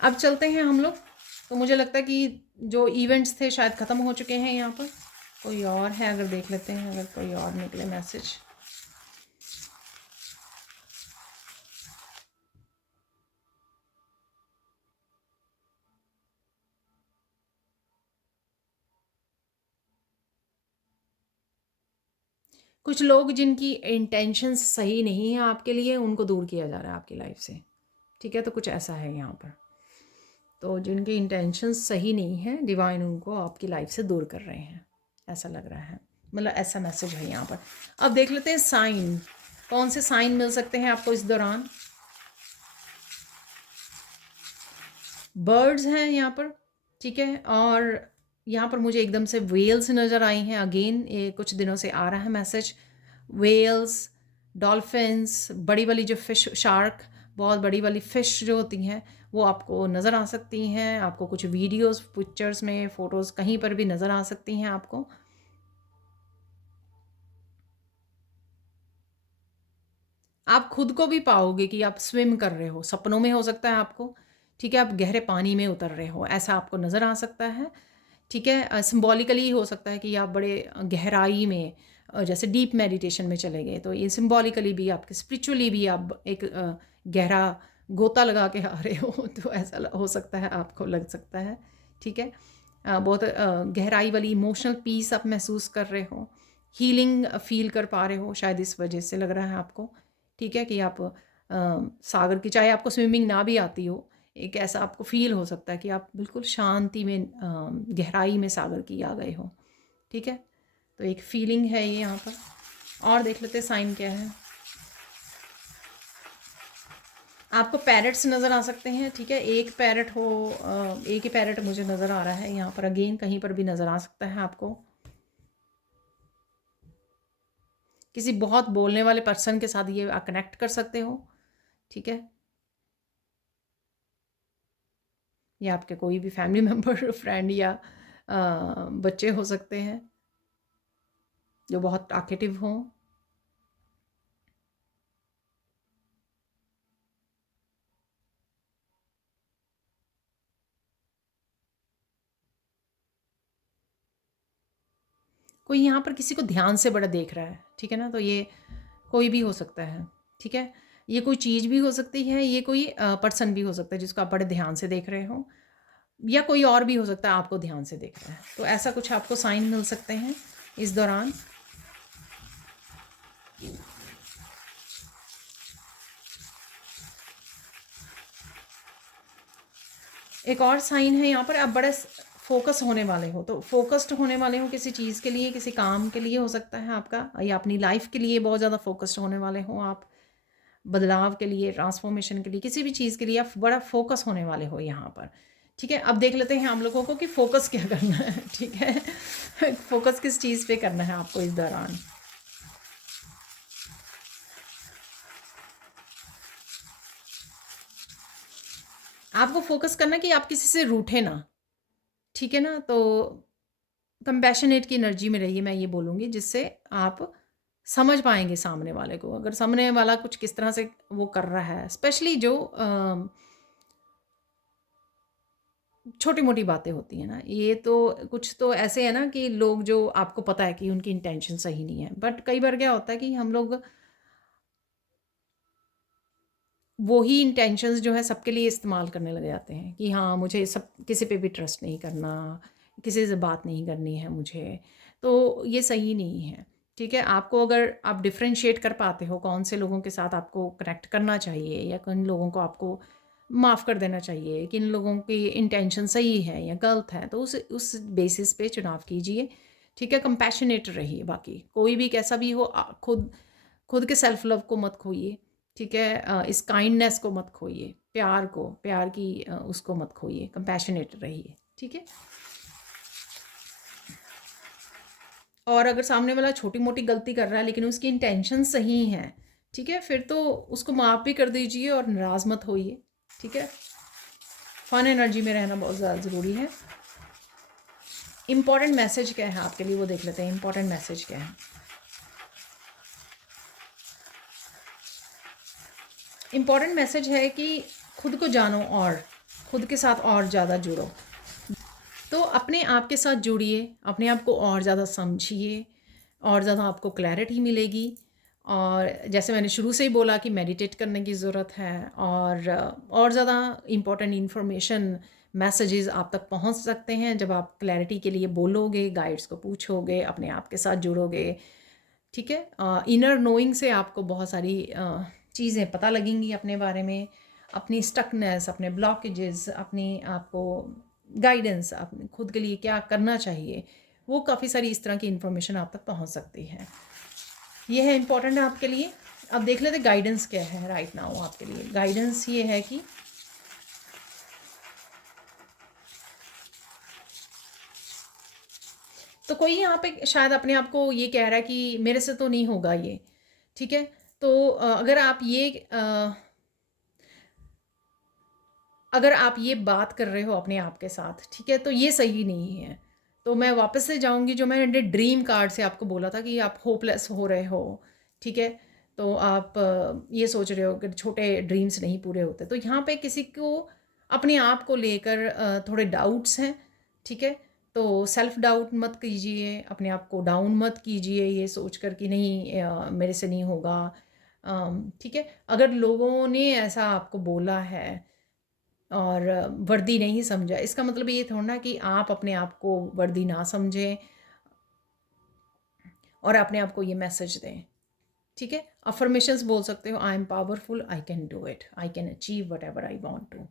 अब चलते हैं हम लोग। तो मुझे लगता है कि जो इवेंट्स थे शायद ख़त्म हो चुके हैं यहाँ पर। कोई और है, अगर देख लेते हैं, अगर कोई और निकले मैसेज। कुछ लोग जिनकी इंटेंशंस सही नहीं है आपके लिए, उनको दूर किया जा रहा है आपकी लाइफ से, ठीक है। तो कुछ ऐसा है यहाँ पर, तो जिनकी इंटेंशंस सही नहीं है, डिवाइन उनको आपकी लाइफ से दूर कर रहे हैं, ऐसा लग रहा है, मतलब ऐसा मैसेज है यहाँ पर। अब देख लेते हैं साइन, कौन से साइन मिल सकते हैं आपको इस दौरान। बर्ड्स हैं यहाँ पर, ठीक है, और यहाँ पर मुझे एकदम से वेल्स नज़र आई हैं। अगेन ये कुछ दिनों से आ रहा है मैसेज, वेल्स, डॉल्फिन्स, बड़ी वाली जो फ़िश, शार्क, बहुत बड़ी वाली फ़िश जो होती हैं, वो आपको नज़र आ सकती हैं। आपको कुछ वीडियोस, पिक्चर्स में, फ़ोटोज़ कहीं पर भी नज़र आ सकती हैं आपको। आप खुद को भी पाओगे कि आप स्विम कर रहे हो, सपनों में हो सकता है आपको, ठीक है, आप गहरे पानी में उतर रहे हो, ऐसा आपको नज़र आ सकता है, ठीक है। सिंबॉलिकली हो सकता है कि आप बड़े गहराई में, जैसे डीप मेडिटेशन में चले गए, तो ये सिंबॉलिकली भी, आपके स्पिरिचुअली भी आप एक गहरा गोता लगा के आ रहे हो तो ऐसा हो सकता है, आपको लग सकता है, ठीक है। बहुत गहराई वाली इमोशनल पीस आप महसूस कर रहे हो, हीलिंग फील कर पा रहे हो, शायद इस वजह से लग रहा है आपको, ठीक है, कि आप सागर की, चाहे आपको स्विमिंग ना भी आती हो, एक ऐसा आपको फ़ील हो सकता है कि आप बिल्कुल शांति में, गहराई में सागर की आ गए हो, ठीक है। तो एक फ़ीलिंग है ये यहाँ पर। और देख लेते हैं साइन क्या है। आपको पैरट्स नज़र आ सकते हैं, ठीक है, एक पैरट हो, एक ही पैरट मुझे नज़र आ रहा है यहाँ पर। अगेन कहीं पर भी नज़र आ सकता है आपको, किसी बहुत बोलने वाले पर्सन के साथ ये कनेक्ट कर सकते हो, ठीक है, या आपके कोई भी फैमिली मेम्बर, फ्रेंड या बच्चे हो सकते हैं जो बहुत टॉकेटिव हों। कोई यहाँ पर किसी को ध्यान से बड़ा देख रहा है, ठीक है ना, तो ये कोई भी हो सकता है, ठीक है। ये कोई चीज़ भी हो सकती है, ये कोई पर्सन भी हो सकता है जिसको आप बड़े ध्यान से देख रहे हो, या कोई और भी हो सकता है आपको ध्यान से देख रहा है। तो ऐसा कुछ आपको साइन मिल सकते हैं इस दौरान। एक और साइन है यहाँ पर, आप बड़े फोकस होने वाले हो, तो फोकस्ड होने वाले हो किसी चीज़ के लिए, किसी काम के लिए हो सकता है आपका, या अपनी लाइफ के लिए बहुत ज़्यादा फोकस्ड होने वाले हो आप, बदलाव के लिए, ट्रांसफॉर्मेशन के लिए, किसी भी चीज़ के लिए आप बड़ा फोकस होने वाले हो यहाँ पर, ठीक है। अब देख लेते हैं हम लोगों को कि फोकस क्या करना है, ठीक है फोकस किस चीज़ पे करना है आपको इस दौरान। आपको फोकस करना है कि आप किसी से रूठे ना, ठीक है ना, तो कंपैशनेट की एनर्जी में रहिए, मैं ये बोलूँगी, जिससे आप समझ पाएंगे सामने वाले को, अगर सामने वाला कुछ किस तरह से वो कर रहा है, स्पेशली जो छोटी मोटी बातें होती हैं ना, ये तो कुछ तो ऐसे है ना कि लोग जो आपको पता है कि उनकी इंटेंशन सही नहीं है, बट कई बार क्या होता है कि हम लोग वो ही इंटेंशंस जो है सबके लिए इस्तेमाल करने लग जाते हैं कि हाँ, मुझे सब किसी पे भी ट्रस्ट नहीं करना, किसी से बात नहीं करनी है मुझे, तो ये सही नहीं है, ठीक है, आपको अगर आप डिफरेंशिएट कर पाते हो कौन से लोगों के साथ आपको कनेक्ट करना चाहिए या किन लोगों को आपको माफ़ कर देना चाहिए, किन लोगों की इंटेंशन सही है या गलत है, तो उस बेसिस पे चुनाव कीजिए। ठीक है, कंपैशनेट रहिए। बाकी कोई भी कैसा भी हो, खुद खुद के सेल्फ लव को मत खोइए। ठीक है, इस काइंडनेस को मत खोइए, प्यार की उसको मत खोइए, कंपैशनेट रहिए। ठीक है, और अगर सामने वाला छोटी मोटी गलती कर रहा है लेकिन उसकी इंटेंशन सही है, ठीक है, फिर तो उसको माफ़ भी कर दीजिए और नाराज़ मत होइए। ठीक है, फन एनर्जी में रहना बहुत ज़्यादा ज़रूरी है। इंपॉर्टेंट मैसेज क्या है आपके लिए, वो देख लेते हैं। इंपॉर्टेंट मैसेज क्या है? इंपॉर्टेंट मैसेज है कि खुद को जानो और खुद के साथ और ज़्यादा जुड़ो। तो अपने आप के साथ जुड़िए, अपने आप को और ज़्यादा समझिए, और ज़्यादा आपको क्लैरिटी मिलेगी। और जैसे मैंने शुरू से ही बोला कि मेडिटेट करने की ज़रूरत है, और ज़्यादा इम्पोर्टेंट इन्फॉर्मेशन मैसेजेस आप तक पहुंच सकते हैं जब आप क्लैरिटी के लिए बोलोगे, गाइड्स को पूछोगे, अपने आप के साथ जुड़ोगे। ठीक है, इनर नोइंग से आपको बहुत सारी चीज़ें पता लगेंगी अपने बारे में, अपनी स्टकनेस, अपने ब्लॉकेजेस, अपनी आपको गाइडेंस, अपने खुद के लिए क्या करना चाहिए, वो काफ़ी सारी इस तरह की इन्फॉर्मेशन आप तक पहुंच सकती है। ये है इम्पोर्टेंट आपके लिए। अब देख लेते गाइडेंस क्या है राइट नाउ आपके लिए। गाइडेंस ये है कि तो कोई यहाँ पे शायद अपने आप को ये कह रहा है कि मेरे से तो नहीं होगा ये। ठीक है, तो अगर आप ये बात कर रहे हो अपने आप के साथ, ठीक है, तो ये सही नहीं है। तो मैं वापस से जाऊंगी जो मैंने ड्रीम कार्ड से आपको बोला था कि आप होपलेस हो रहे हो। ठीक है, तो आप ये सोच रहे हो कि छोटे ड्रीम्स नहीं पूरे होते, तो यहाँ पे किसी को अपने आप को लेकर थोड़े डाउट्स हैं। ठीक है, तो सेल्फ डाउट मत कीजिए, अपने आप को डाउन मत कीजिए ये सोच कर कि नहीं मेरे से नहीं होगा। ठीक है, अगर लोगों ने ऐसा आपको बोला है और वर्दी नहीं समझा, इसका मतलब ये थोड़ा ना कि आप अपने आप को वर्दी ना समझें और अपने आप को ये मैसेज दें। ठीक है, अफर्मेशंस बोल सकते हो, I am powerful, I can do it, I can achieve whatever I want to.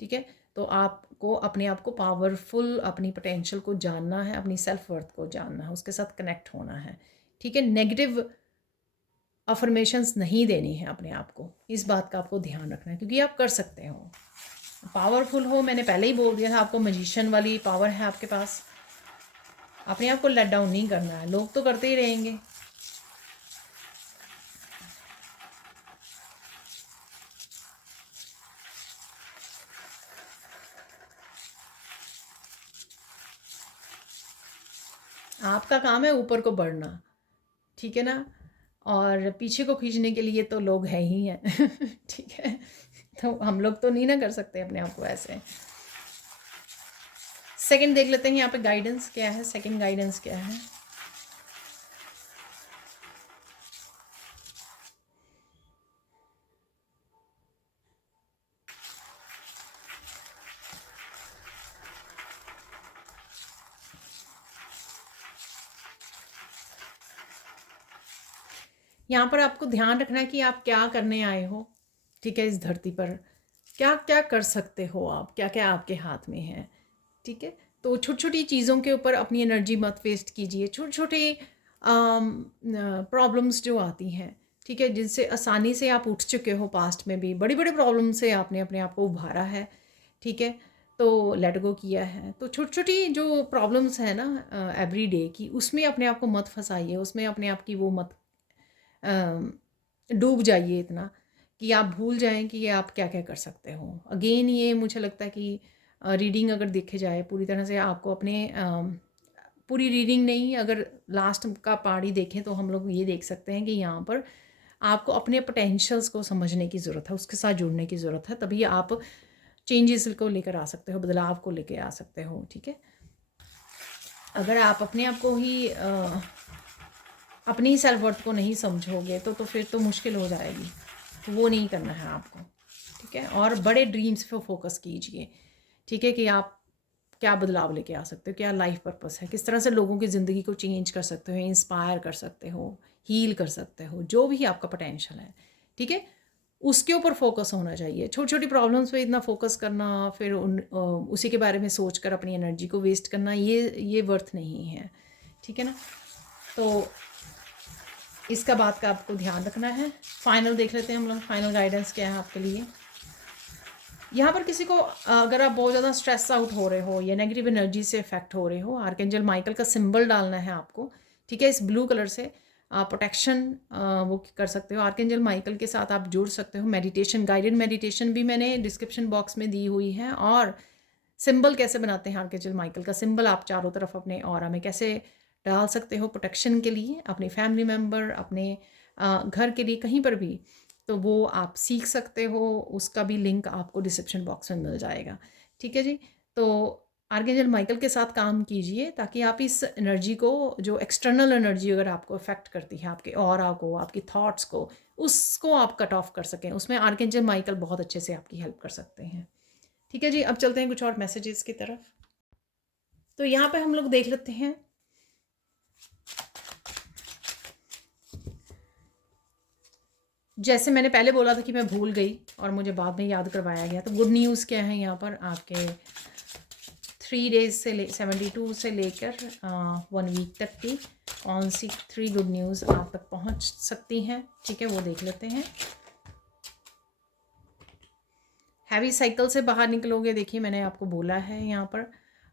ठीक है, तो आपको अपने आप को पावरफुल, अपनी पोटेंशियल को जानना है, अपनी सेल्फ वर्थ को जानना है, उसके साथ कनेक्ट होना है। ठीक है, नेगेटिव अफर्मेशंस नहीं देनी है अपने आप को, इस बात का आपको ध्यान रखना है, क्योंकि आप कर सकते हो, पावरफुल हो। मैंने पहले ही बोल दिया था आपको, मजिशियन वाली पावर है आपके पास। अपने आप को लेट डाउन नहीं करना है, लोग तो करते ही रहेंगे। आपका काम है ऊपर को बढ़ना। ठीक है ना, और पीछे को खींचने के लिए तो लोग हैं ही हैं। ठीक है, तो हम लोग तो नहीं ना कर सकते अपने आप को ऐसे। सेकंड देख लेते हैं यहाँ पे गाइडेंस क्या है। सेकंड गाइडेंस क्या है? यहाँ पर आपको ध्यान रखना है कि आप क्या करने आए हो। ठीक है, इस धरती पर क्या क्या कर सकते हो आप, क्या क्या आपके हाथ में है। ठीक है, तो छोटी छोटी चीज़ों के ऊपर अपनी एनर्जी मत वेस्ट कीजिए। छोटे छोटे प्रॉब्लम्स जो आती हैं, ठीक है, जिनसे आसानी से आप उठ चुके हो, पास्ट में भी बड़ी बड़ी प्रॉब्लम से आपने अपने आप को उभारा है। ठीक है, तो लेट गो किया है। तो छोटी छोटी जो प्रॉब्लम्स है ना एवरी डे की, उसमें अपने आप को मत फंसाइए, उसमें अपने आप की वो मत डूब जाइए इतना कि आप भूल जाएं कि ये आप क्या क्या कर सकते हो। अगेन ये मुझे लगता है कि रीडिंग अगर देखे जाए पूरी तरह से, आपको अपने पूरी रीडिंग नहीं, अगर लास्ट का पार्ट ही देखें तो हम लोग ये देख सकते हैं कि यहाँ पर आपको अपने पोटेंशियल्स को समझने की ज़रूरत है, उसके साथ जुड़ने की ज़रूरत है, तभी आप चेंजेस को लेकर आ सकते हो, बदलाव को लेकर आ सकते हो। ठीक है, अगर आप अपने आप को ही अपनी सेल्फ वर्थ को नहीं समझोगे तो फिर तो मुश्किल हो जाएगी। तो वो नहीं करना है आपको। ठीक है, और बड़े ड्रीम्स पे फोकस कीजिए। ठीक है, कि आप क्या बदलाव लेके आ सकते हो, क्या लाइफ पर्पस है, किस तरह से लोगों की ज़िंदगी को चेंज कर सकते हो, इंस्पायर कर सकते हो, हील कर सकते हो, जो भी आपका पोटेंशियल है, ठीक है, उसके ऊपर फोकस होना चाहिए। छोटी छोटी प्रॉब्लम्स पे इतना फोकस करना, फिर उसी के बारे में सोच कर अपनी एनर्जी को वेस्ट करना, ये वर्थ नहीं है, ठीक है ना। तो इसका बात का आपको ध्यान रखना है। फाइनल देख लेते हैं हम लोग, फाइनल गाइडेंस क्या है आपके लिए। यहाँ पर किसी को अगर आप बहुत ज़्यादा स्ट्रेस आउट हो रहे हो या नेगेटिव एनर्जी से इफेक्ट हो रहे हो, आर्कएंजल माइकल का सिंबल डालना है आपको, ठीक है। इस ब्लू कलर से आप प्रोटेक्शन वो कर सकते हो। आर्कएंजल माइकल के साथ आप जुड़ सकते हो। मेडिटेशन, गाइडेड मेडिटेशन भी मैंने डिस्क्रिप्शन बॉक्स में दी हुई है। और सिंबल कैसे बनाते हैं आर्कएंजल माइकल का सिंबल आप चारों तरफ अपने ऑरा में कैसे डाल सकते हो प्रोटेक्शन के लिए, अपने फैमिली मेम्बर, अपने घर के लिए, कहीं पर भी, तो वो आप सीख सकते हो। उसका भी लिंक आपको डिस्क्रिप्शन बॉक्स में मिल जाएगा, ठीक है जी। तो आर्कएंजल माइकल के साथ काम कीजिए ताकि आप इस एनर्जी को, जो एक्सटर्नल एनर्जी अगर आपको अफेक्ट करती है, आपके ऑरा को, आपकी थॉट्स को, उसको आप कट ऑफ कर सकें। उसमें आर्कएंजल माइकल बहुत अच्छे से आपकी हेल्प कर सकते हैं, ठीक है जी। अब चलते हैं कुछ और मैसेजेस की तरफ। तो यहाँ पे हम लोग देख लेते हैं, जैसे मैंने पहले बोला था कि मैं भूल गई और मुझे बाद में याद करवाया गया। तो गुड न्यूज़ क्या है यहाँ पर, आपके 3 डेज से 72 से लेकर 1 वीक तक की कौन सी 3 गुड न्यूज़ आप तक पहुँच सकती हैं, ठीक है, वो देख लेते हैं। हैवी साइकिल से बाहर निकलोगे, देखिए मैंने आपको बोला है यहाँ पर।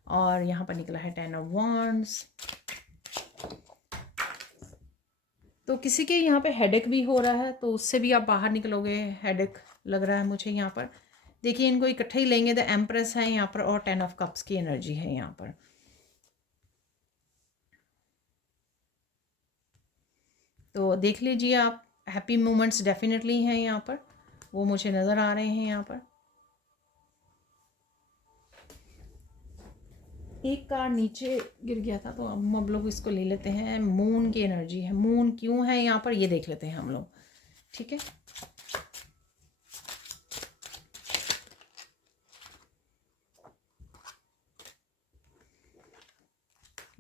और यहाँ पर निकला है 10 ऑफ वांड्स। तो किसी के यहाँ पे हेडेक भी हो रहा है, तो उससे भी आप बाहर निकलोगे। हेडेक लग रहा है मुझे यहाँ पर। देखिए इनको इकट्ठे ही लेंगे। द एम्प्रेस है यहाँ पर और 10 ऑफ कप्स की एनर्जी है यहाँ पर। तो देख लीजिए आप, हैप्पी मोमेंट्स डेफिनेटली हैं यहाँ पर, वो मुझे नज़र आ रहे हैं यहाँ पर। एक कार्ड नीचे गिर गया था, तो हम लोग इसको ले लेते हैं। मून की एनर्जी है। मून क्यों है यहाँ पर, ये देख लेते हैं हम लोग, ठीक है।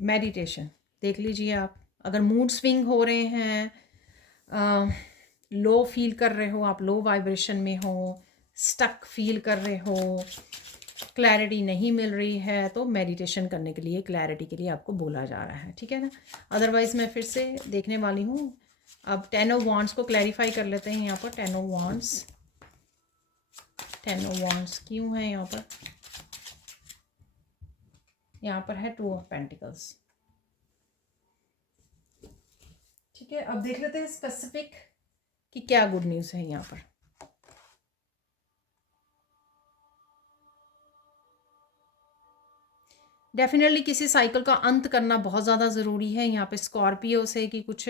मेडिटेशन देख लीजिए आप। अगर मूड स्विंग हो रहे हैं, लो फील कर रहे हो, आप लो वाइब्रेशन में हो, स्टक फील कर रहे हो, क्लैरिटी नहीं मिल रही है, तो मेडिटेशन करने के लिए, क्लैरिटी के लिए आपको बोला जा रहा है, ठीक है ना। अदरवाइज़ मैं फिर से देखने वाली हूँ। अब 10 ऑफ वांड्स को क्लैरिफाई कर लेते हैं यहाँ पर। 10 ऑफ वांड्स, 10 ऑफ वांड्स क्यों है यहाँ पर। यहाँ पर है 2 ऑफ पेंटिकल्स, ठीक है। अब देख लेते हैं स्पेसिफिक कि क्या गुड न्यूज़ है यहाँ पर। डेफिनेटली किसी साइकिल का अंत करना बहुत ज़्यादा ज़रूरी है। यहाँ पे स्कॉर्पियो से कि कुछ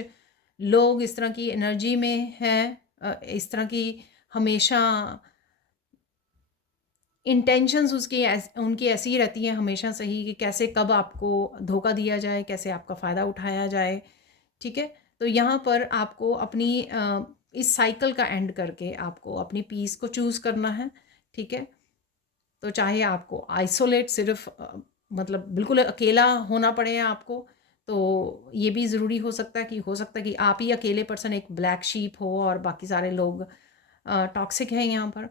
लोग इस तरह की एनर्जी में हैं, इस तरह की हमेशा इंटेंशंस उनकी ऐसी ही रहती हैं हमेशा से ही, कि कैसे कब आपको धोखा दिया जाए, कैसे आपका फ़ायदा उठाया जाए, ठीक है। तो यहाँ पर आपको अपनी इस साइकिल का एंड करके आपको अपनी पीस को चूज़ करना है, ठीक है। तो चाहे आपको आइसोलेट, सिर्फ मतलब बिल्कुल अकेला होना पड़े आपको, तो ये भी ज़रूरी हो सकता है कि आप ही अकेले पर्सन एक ब्लैक शीप हो और बाकी सारे लोग टॉक्सिक हैं यहाँ पर,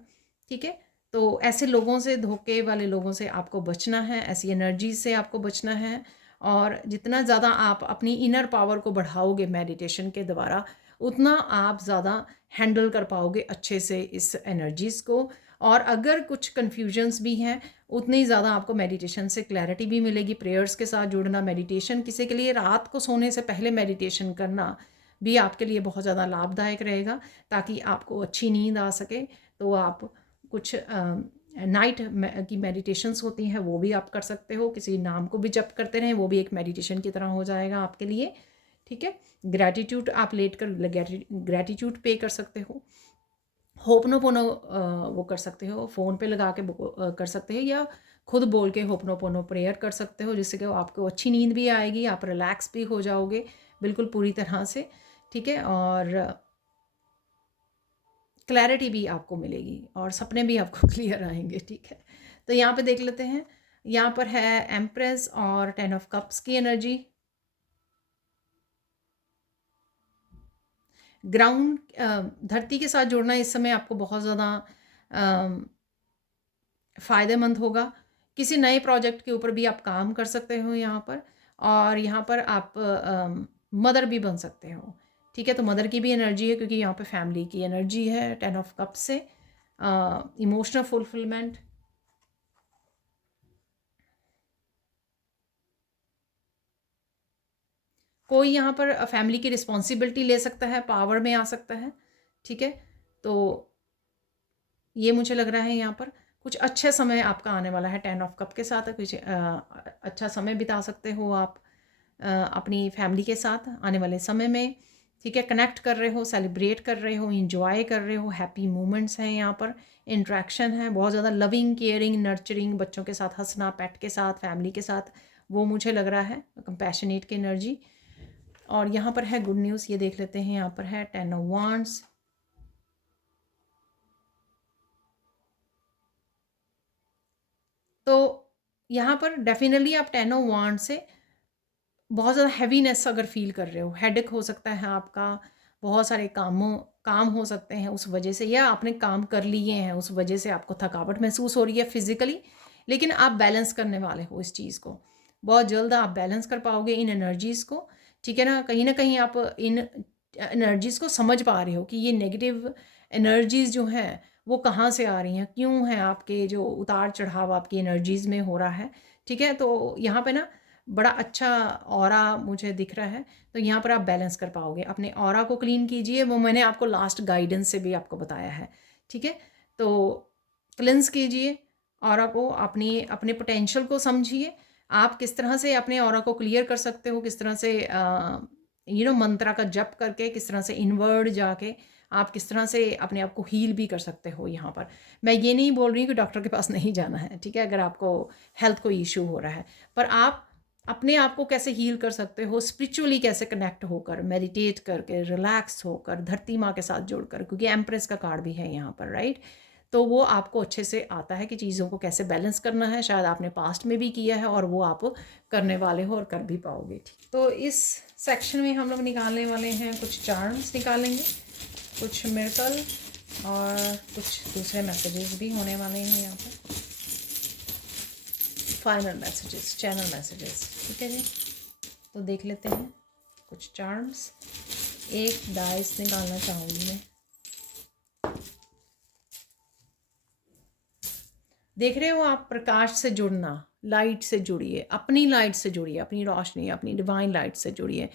ठीक है। तो ऐसे लोगों से, धोखे वाले लोगों से आपको बचना है, ऐसी एनर्जी से आपको बचना है। और जितना ज़्यादा आप अपनी इनर पावर को बढ़ाओगे मेडिटेशन के द्वारा, उतना आप ज़्यादा हैंडल कर पाओगे अच्छे से इस एनर्जीज़ को। और अगर कुछ कन्फ्यूजन्स भी हैं, उतनी ही ज़्यादा आपको मेडिटेशन से क्लैरिटी भी मिलेगी। प्रेयर्स के साथ जुड़ना, मेडिटेशन किसी के लिए रात को सोने से पहले मेडिटेशन करना भी आपके लिए बहुत ज़्यादा लाभदायक रहेगा, ताकि आपको अच्छी नींद आ सके। तो आप कुछ नाइट की मेडिटेशंस होती हैं, वो भी आप कर सकते हो। किसी नाम को भी जप करते रहें, वो भी एक मेडिटेशन की तरह हो जाएगा आपके लिए, ठीक है। ग्रैटिट्यूड आप लेट कर ग्रैटिट्यूड पे कर सकते हो। होपनोपोनो वो कर सकते हो, फ़ोन पे लगा के कर सकते हो, या खुद बोल के होपनोपोनो प्रेयर कर सकते हो, जिससे कि आपको अच्छी नींद भी आएगी, आप रिलैक्स भी हो जाओगे बिल्कुल पूरी तरह से, ठीक है। और क्लैरिटी भी आपको मिलेगी और सपने भी आपको क्लियर आएंगे, ठीक है। तो यहाँ पे देख लेते हैं यहाँ पर है एम्प्रेस और 10 ऑफ कप्स की एनर्जी। ग्राउंड धरती के साथ जुड़ना इस समय आपको बहुत ज़्यादा फ़ायदेमंद होगा। किसी नए प्रोजेक्ट के ऊपर भी आप काम कर सकते हो यहाँ पर, और यहाँ पर आप मदर भी बन सकते हो। ठीक है, तो मदर की भी एनर्जी है क्योंकि यहाँ पे फैमिली की एनर्जी है 10 ऑफ कप से। इमोशनल फुलफिलमेंट, कोई यहाँ पर फैमिली की रिस्पॉन्सिबिलिटी ले सकता है, पावर में आ सकता है। ठीक है, तो ये मुझे लग रहा है यहाँ पर कुछ अच्छा समय आपका आने वाला है 10 ऑफ कप के साथ। कुछ अच्छा समय बिता सकते हो आप अपनी फैमिली के साथ आने वाले समय में। ठीक है, कनेक्ट कर रहे हो, सेलिब्रेट कर रहे हो, इंजॉय कर रहे हो, हैप्पी मोमेंट्स हैं यहाँ पर, इंट्रैक्शन है बहुत ज़्यादा, लविंग, केयरिंग, नर्चरिंग, बच्चों के साथ हंसना, पेट के साथ, फैमिली के साथ, वो मुझे लग रहा है कंपैशनेट की एनर्जी। और यहाँ पर है गुड न्यूज़, ये देख लेते हैं। यहाँ पर है 10 ऑफ वांड्स, तो यहाँ पर डेफिनेटली आप 10 ऑफ वांड से बहुत ज़्यादा हैवीनेस अगर फील कर रहे हो, हेडेक हो सकता है आपका, बहुत सारे काम हो सकते हैं उस वजह से, या आपने काम कर लिए हैं उस वजह से आपको थकावट महसूस हो रही है फिजिकली, लेकिन आप बैलेंस करने वाले हो इस चीज़ को। बहुत जल्द आप बैलेंस कर पाओगे इन एनर्जीज़ को। ठीक है ना कहीं आप इन एनर्जीज़ को समझ पा रहे हो कि ये नेगेटिव एनर्जीज़ जो हैं वो कहाँ से आ रही हैं, क्यों हैं, आपके जो उतार चढ़ाव आपकी एनर्जीज़ में हो रहा है। ठीक है, तो यहाँ पे ना बड़ा अच्छा ऑरा मुझे दिख रहा है, तो यहाँ पर आप बैलेंस कर पाओगे। अपने ऑरा को क्लीन कीजिए, वो मैंने आपको लास्ट गाइडेंस से भी आपको बताया है। ठीक है, तो क्लिंस कीजिए ऑरा को, अपनी अपने पोटेंशियल को समझिए, आप किस तरह से अपने ऑरा को क्लियर कर सकते हो, किस तरह से मंत्रा का जप करके, किस तरह से इनवर्ड जाके आप किस तरह से अपने आप को हील भी कर सकते हो। यहाँ पर मैं ये नहीं बोल रही हूँ कि डॉक्टर के पास नहीं जाना है, ठीक है, अगर आपको हेल्थ कोई इशू हो रहा है, पर आप अपने आप को कैसे हील कर सकते हो, स्पिरिचुअली कैसे कनेक्ट होकर, मेडिटेट करके, रिलैक्स होकर, धरती माँ के साथ जुड़कर, क्योंकि एम्प्रेस का कार्ड भी है यहाँ पर, राइट। तो वो आपको अच्छे से आता है कि चीज़ों को कैसे बैलेंस करना है, शायद आपने पास्ट में भी किया है और वो आप करने वाले हो और कर भी पाओगे। ठीक, तो इस सेक्शन में हम लोग निकालने वाले हैं, कुछ चार्म्स निकालेंगे, कुछ मिरेकल और कुछ दूसरे मैसेजेस भी होने वाले हैं यहाँ पर, फाइनल मैसेजेस, चैनल मैसेजेस। ठीक है जी, तो देख लेते हैं कुछ चार्म्स। एक डाइस निकालना चाहूँगी मैं। देख रहे हो आप, प्रकाश से जुड़ना, लाइट से जुड़िए, अपनी लाइट से जुड़िए, अपनी रोशनी, अपनी डिवाइन लाइट से जुड़िए।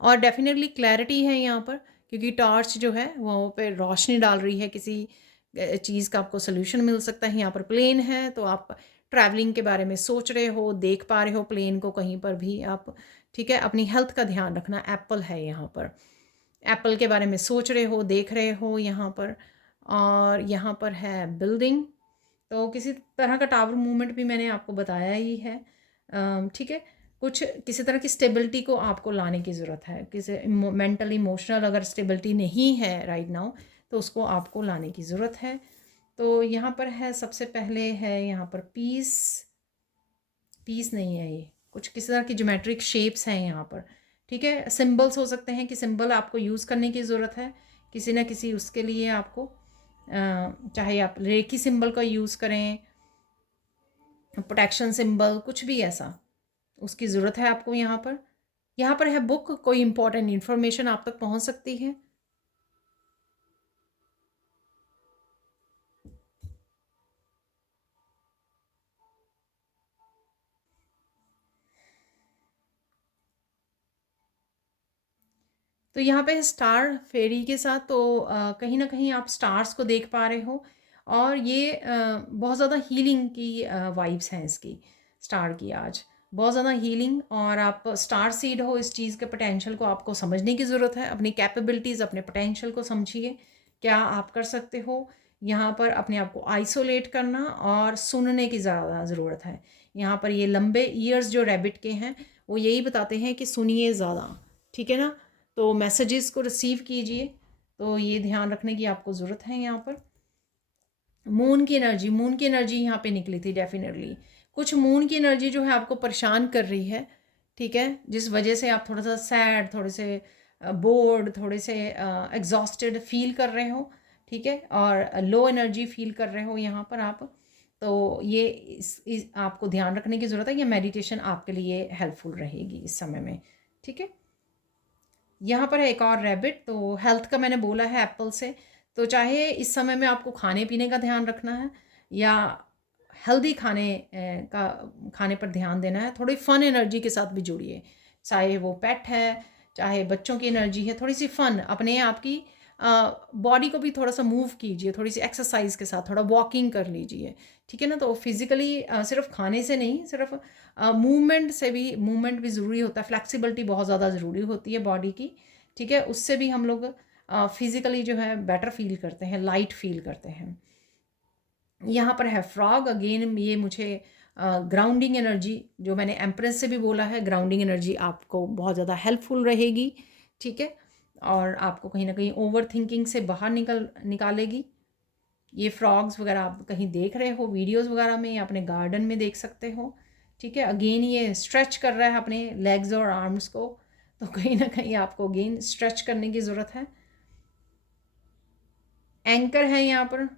और डेफिनेटली क्लैरिटी है यहाँ पर, क्योंकि टॉर्च जो है वो पे रोशनी डाल रही है, किसी चीज़ का आपको सोल्यूशन मिल सकता है। यहाँ पर प्लेन है, तो आप ट्रैवलिंग के बारे में सोच रहे हो, देख पा रहे हो प्लेन को कहीं पर भी आप। ठीक है, अपनी हेल्थ का ध्यान रखना, एप्पल है यहाँ पर, एप्पल के बारे में सोच रहे हो, देख रहे हो यहाँ पर। और यहाँ पर है बिल्डिंग, तो किसी तरह का टावर मूवमेंट भी मैंने आपको बताया ही है। ठीक है, कुछ किसी तरह की स्टेबिलिटी को आपको लाने की ज़रूरत है, किसी मेंटल इमोशनल अगर स्टेबिलिटी नहीं है राइट नाउ, तो उसको आपको लाने की ज़रूरत है। तो यहाँ पर है, सबसे पहले है यहाँ पर पीस, पीस नहीं है ये, कुछ किसी तरह की ज्योमेट्रिक शेप्स हैं यहाँ पर। ठीक है, सिंबल्स हो सकते हैं कि सिंबल आपको यूज़ करने की ज़रूरत है किसी ना किसी उसके लिए आपको, चाहे आप रेकी सिंबल का यूज़ करें, प्रोटेक्शन सिंबल, कुछ भी ऐसा उसकी ज़रूरत है आपको यहाँ पर। यहाँ पर है बुक, कोई इंपॉर्टेंट इन्फॉर्मेशन आप तक पहुँच सकती है। तो यहाँ पे स्टार फेरी के साथ, तो कहीं ना कहीं आप स्टार्स को देख पा रहे हो, और ये बहुत ज़्यादा हीलिंग की वाइब्स हैं इसकी, स्टार की आज बहुत ज़्यादा हीलिंग। और आप स्टार सीड हो, इस चीज़ के पोटेंशियल को आपको समझने की ज़रूरत है, अपनी कैपेबिलिटीज़, अपने पोटेंशियल को समझिए, क्या आप कर सकते हो। यहाँ पर अपने आप को आइसोलेट करना और सुनने की ज़्यादा ज़रूरत है। यहाँ पर ये लंबे ईयर्स जो रैबिट के हैं वो यही बताते हैं कि सुनिए ज़्यादा, ठीक है ना, तो मैसेजेस को रिसीव कीजिए, तो ये ध्यान रखने की आपको ज़रूरत है। यहाँ पर मून की एनर्जी, मून की एनर्जी यहाँ पे निकली थी डेफिनेटली, कुछ मून की एनर्जी जो है आपको परेशान कर रही है, ठीक है, जिस वजह से आप थोड़ा सा सैड, थोड़े से बोर्ड, थोड़े से एग्जॉस्टेड फील कर रहे हो, ठीक है, और लो एनर्जी फील कर रहे हो यहाँ पर आप। तो ये इस आपको ध्यान रखने की ज़रूरत है। ये मेडिटेशन आपके लिए हेल्पफुल रहेगी इस समय में, ठीक है। यहाँ पर है एक और रैबिट। तो हेल्थ का मैंने बोला है एप्पल से, तो चाहे इस समय में आपको खाने पीने का ध्यान रखना है या हेल्दी खाने पर ध्यान देना है, थोड़ी फन एनर्जी के साथ भी जुड़िए। चाहे वो पेट है, चाहे बच्चों की एनर्जी है, थोड़ी सी फन अपने आप की बॉडी को भी थोड़ा सा मूव कीजिए, थोड़ी सी एक्सरसाइज के साथ थोड़ा वॉकिंग कर लीजिए, ठीक है ना। तो फिजिकली सिर्फ खाने से नहीं, सिर्फ मूवमेंट भी ज़रूरी होता है। फ्लेक्सिबिलिटी बहुत ज़्यादा ज़रूरी होती है बॉडी की, ठीक है। उससे भी हम लोग फिज़िकली जो है बेटर फील करते हैं, लाइट फील करते हैं। यहाँ पर है फ्रॉग अगेन। ये मुझे ग्राउंडिंग एनर्जी, जो मैंने एम्प्रेस से भी बोला है, ग्राउंडिंग एनर्जी आपको बहुत ज़्यादा हेल्पफुल रहेगी, ठीक है, और आपको कहीं ना कहीं ओवर थिंकिंग से बाहर निकालेगी। ये फ्रॉग्स वगैरह आप कहीं देख रहे हो वीडियोस वगैरह में या अपने गार्डन में देख सकते हो, ठीक है। अगेन ये स्ट्रेच कर रहा है अपने लेग्स और आर्म्स को, तो कहीं ना कहीं आपको अगेन स्ट्रेच करने की ज़रूरत है। एंकर है यहाँ पर,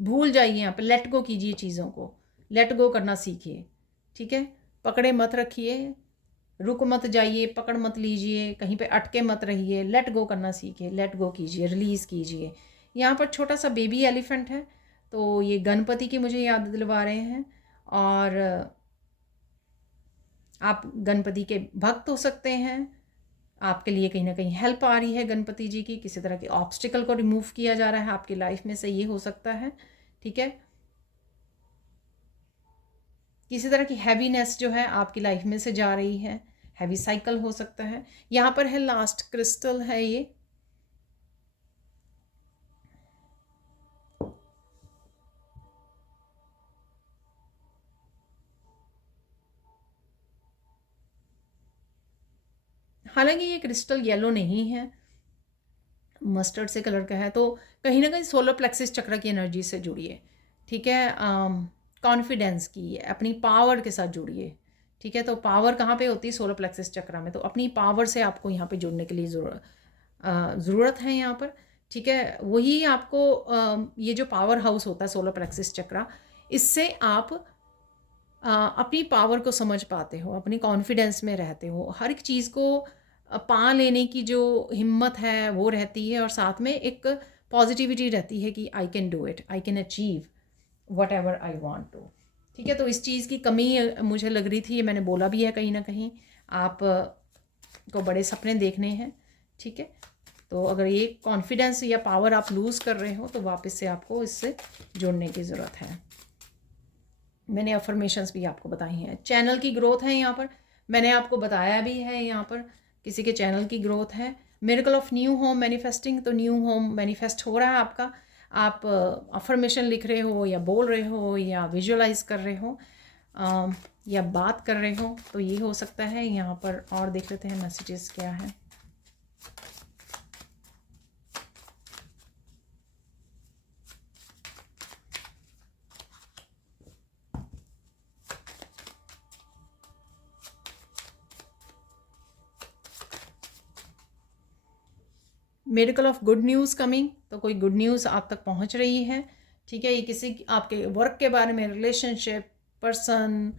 भूल जाइए, यहाँ पर लेट गो कीजिए चीज़ों को, लेट गो करना सीखिए, ठीक है। पकड़े मत रखिए, रुक मत जाइए, पकड़ मत लीजिए, कहीं पे अटके मत रहिए, लेट गो करना सीखिए, लेट गो कीजिए, रिलीज़ कीजिए। यहाँ पर छोटा सा बेबी एलिफेंट है, तो ये गणपति की मुझे याद दिलवा रहे हैं, और आप गणपति के भक्त हो सकते हैं। आपके लिए कहीं ना कहीं हेल्प आ रही है गणपति जी की, किसी तरह के ऑब्स्टिकल को रिमूव किया जा रहा है आपकी लाइफ में से, ये हो सकता है, ठीक है। किसी तरह की हैवीनेस जो है आपकी लाइफ में से जा रही है, हैवी साइकिल हो सकता है। यहाँ पर है लास्ट क्रिस्टल है ये, हालांकि ये क्रिस्टल येलो नहीं है, मस्टर्ड से कलर का है, तो कहीं ना कहीं सोलर प्लेक्सिस चक्र की एनर्जी से जुड़िए, ठीक है। कॉन्फिडेंस की, अपनी पावर के साथ जुड़िए, ठीक है। तो पावर कहाँ पे होती है? सोलर प्लेक्सिस चक्र में। तो अपनी पावर से आपको यहाँ पे जुड़ने के लिए ज़रूरत है यहाँ पर, ठीक है। वही आपको ये जो पावर हाउस होता है सोलर प्लेक्सिस चक्र, इससे आप अपनी पावर को समझ पाते हो, अपनी कॉन्फिडेंस में रहते हो, हर एक चीज़ को पा लेने की जो हिम्मत है वो रहती है, और साथ में एक पॉजिटिविटी रहती है कि I can do it, I can achieve whatever I want to, ठीक है। तो इस चीज़ की कमी मुझे लग रही थी, ये मैंने बोला भी है कहीं ना कहीं, आप को बड़े सपने देखने हैं, ठीक है। तो अगर ये कॉन्फिडेंस या पावर आप लूज़ कर रहे हो, तो वापस से आपको इससे जुड़ने की ज़रूरत है। मैंने अफर्मेशंस भी आपको बताई हैं। चैनल की ग्रोथ है यहाँ पर, मैंने आपको बताया भी है, यहाँ पर किसी के चैनल की ग्रोथ है। Miracle of new home manifesting, तो न्यू होम मैनिफेस्ट हो रहा है आपका। आप अफर्मेशन लिख रहे हो या बोल रहे हो या विजुअलाइज कर रहे हो या बात कर रहे हो, तो ये हो सकता है। यहाँ पर और देख लेते हैं मैसेजेस क्या है। Medical of good news coming, तो कोई गुड न्यूज़ आप तक पहुंच रही है, ठीक है। ये किसी आपके वर्क के बारे में, रिलेशनशिप, पर्सन,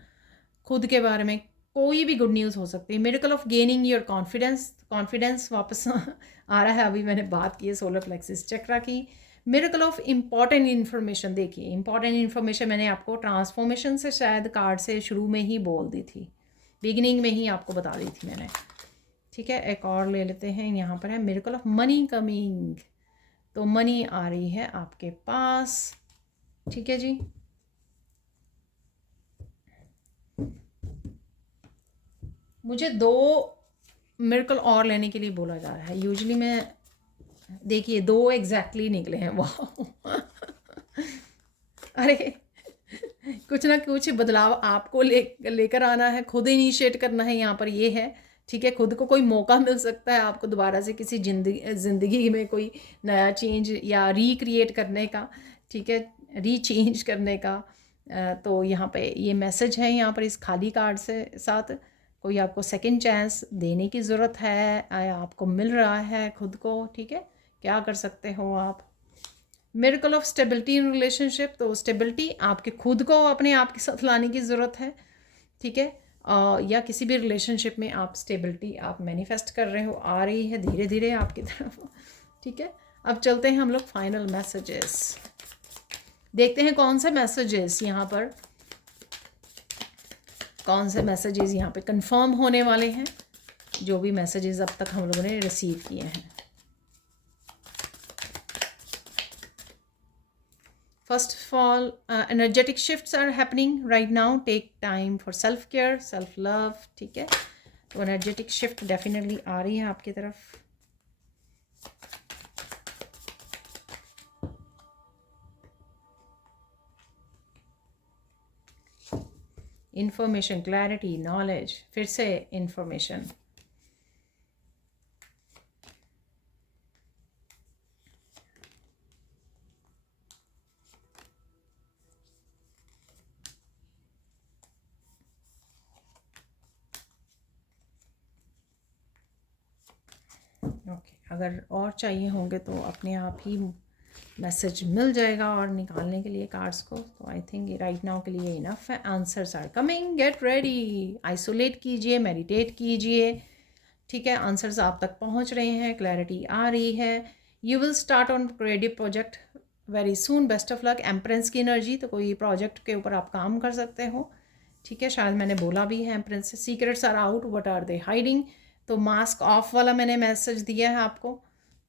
खुद के बारे में कोई भी गुड न्यूज़ हो सकती है। Medical of gaining your confidence वापस आ रहा है। अभी मैंने बात की है सोलर प्लेक्सिस चक्रा की। मेडिकल ऑफ इम्पॉर्टेंट इन्फॉर्मेशन, देखिए इम्पॉर्टेंट इन्फॉर्मेशन मैंने आपको ट्रांसफॉर्मेशन से शायद कार्ड से शुरू में ही बोल दी थी, बिगिनिंग में ही आपको बता दी थी मैंने, ठीक है। एक और ले लेते हैं। यहाँ पर है मिरेकल ऑफ मनी कमिंग, तो मनी आ रही है आपके पास, ठीक है जी। मुझे 2 मिरेकल और लेने के लिए बोला जा रहा है। यूजुअली मैं, देखिए 2 एग्जैक्टली निकले हैं, वाह अरे कुछ ना कुछ बदलाव आपको लेकर आना है, खुद इनिशिएट करना है, यहाँ पर ये है, ठीक है। खुद को कोई मौका मिल सकता है आपको दोबारा से किसी ज़िंदगी में कोई नया चेंज या रिक्रिएट करने का, ठीक है, रीचेंज करने का, तो यहाँ पे ये मैसेज है यहाँ पर इस खाली कार्ड से साथ, कोई आपको सेकंड चांस देने की ज़रूरत है, आपको मिल रहा है खुद को, ठीक है। क्या कर सकते हो आप? Miracle of stability in relationship, तो स्टेबिलिटी आपके खुद को अपने आप के साथ लाने की ज़रूरत है, ठीक है। या किसी भी रिलेशनशिप में आप स्टेबिलिटी आप मैनिफेस्ट कर रहे हो, आ रही है धीरे धीरे आपकी तरफ, ठीक है। अब चलते हैं हम लोग फाइनल मैसेजेस, देखते हैं कौन से मैसेजेस यहाँ पर, कौन से मैसेजेस यहाँ पे कंफर्म होने वाले हैं, जो भी मैसेजेस अब तक हम लोगों ने रिसीव किए हैं। First of all, energetic shifts are happening right now. Take time for self care, self love, ठीक है। तो energetic shift definitely आ रही है आपकी तरफ। Information, clarity, knowledge, फिर से information। ओके, अगर और चाहिए होंगे तो अपने आप ही मैसेज मिल जाएगा और निकालने के लिए कार्ड्स को, तो आई थिंक राइट नाउ के लिए इनफ है। Answers are coming, get ready, isolate कीजिए, मेडिटेट कीजिए, ठीक है। आंसर्स आप तक पहुंच रहे हैं, क्लैरिटी आ रही है। You will start on creative project very soon, best of luck. Empress की एनर्जी, तो कोई प्रोजेक्ट के ऊपर आप काम कर सकते हो, ठीक है। शायद मैंने बोला भी है एम्प्रेंस से। Secrets are out, what are they hiding, तो मास्क ऑफ वाला मैंने मैसेज दिया है आपको,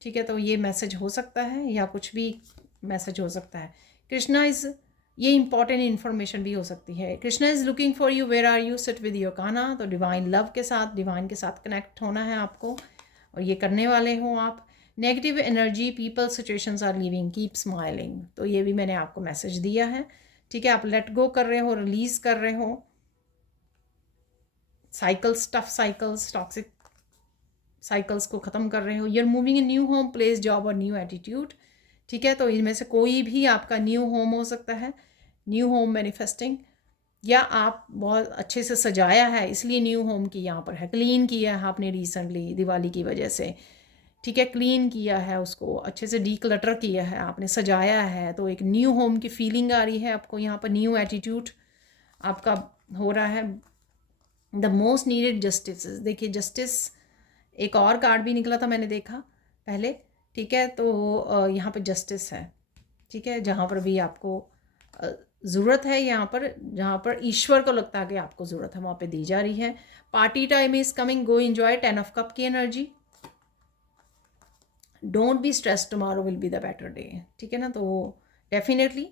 ठीक है। तो ये मैसेज हो सकता है या कुछ भी मैसेज हो सकता है। कृष्णा इज़, ये इंपॉर्टेंट इन्फॉर्मेशन भी हो सकती है। Krishna is looking for you, where are you, sit with your Kanha, तो डिवाइन लव के साथ, डिवाइन के साथ कनेक्ट होना है आपको, और ये करने वाले हो आप। Negative energy, people, situations are leaving, keep smiling, तो ये भी मैंने आपको मैसेज दिया है, ठीक है। आप लेट गो कर रहे हो, रिलीज कर रहे हो cycles, tough cycles, toxic cycles को ख़त्म कर रहे हो। You're moving in new home, place, job और न्यू एटीट्यूड, ठीक है। तो इनमें से कोई भी आपका न्यू होम हो सकता है, न्यू होम मैनिफेस्टिंग, या आप बहुत अच्छे से सजाया है इसलिए न्यू होम की यहाँ पर है। क्लीन किया है आपने रिसेंटली दिवाली की वजह से, ठीक है। क्लीन किया है उसको, अच्छे से डीक्लटर किया है आपने, सजाया है, तो एक न्यू होम की फीलिंग आ रही है आपको यहाँ पर। न्यू एटीट्यूड आपका हो रहा है। द मोस्ट नीडेड जस्टिस, देखिए जस्टिस एक और कार्ड भी निकला था मैंने देखा पहले, ठीक है। तो यहाँ पे जस्टिस है, ठीक है। जहाँ पर भी आपको ज़रूरत है, यहाँ पर जहाँ पर ईश्वर को लगता है कि आपको ज़रूरत है, वहाँ पे दी जा रही है। Party time is coming, go enjoy, 10 of cup की energy. Don't be stress, tomorrow will be the better day, ठीक है ना। तो डेफिनेटली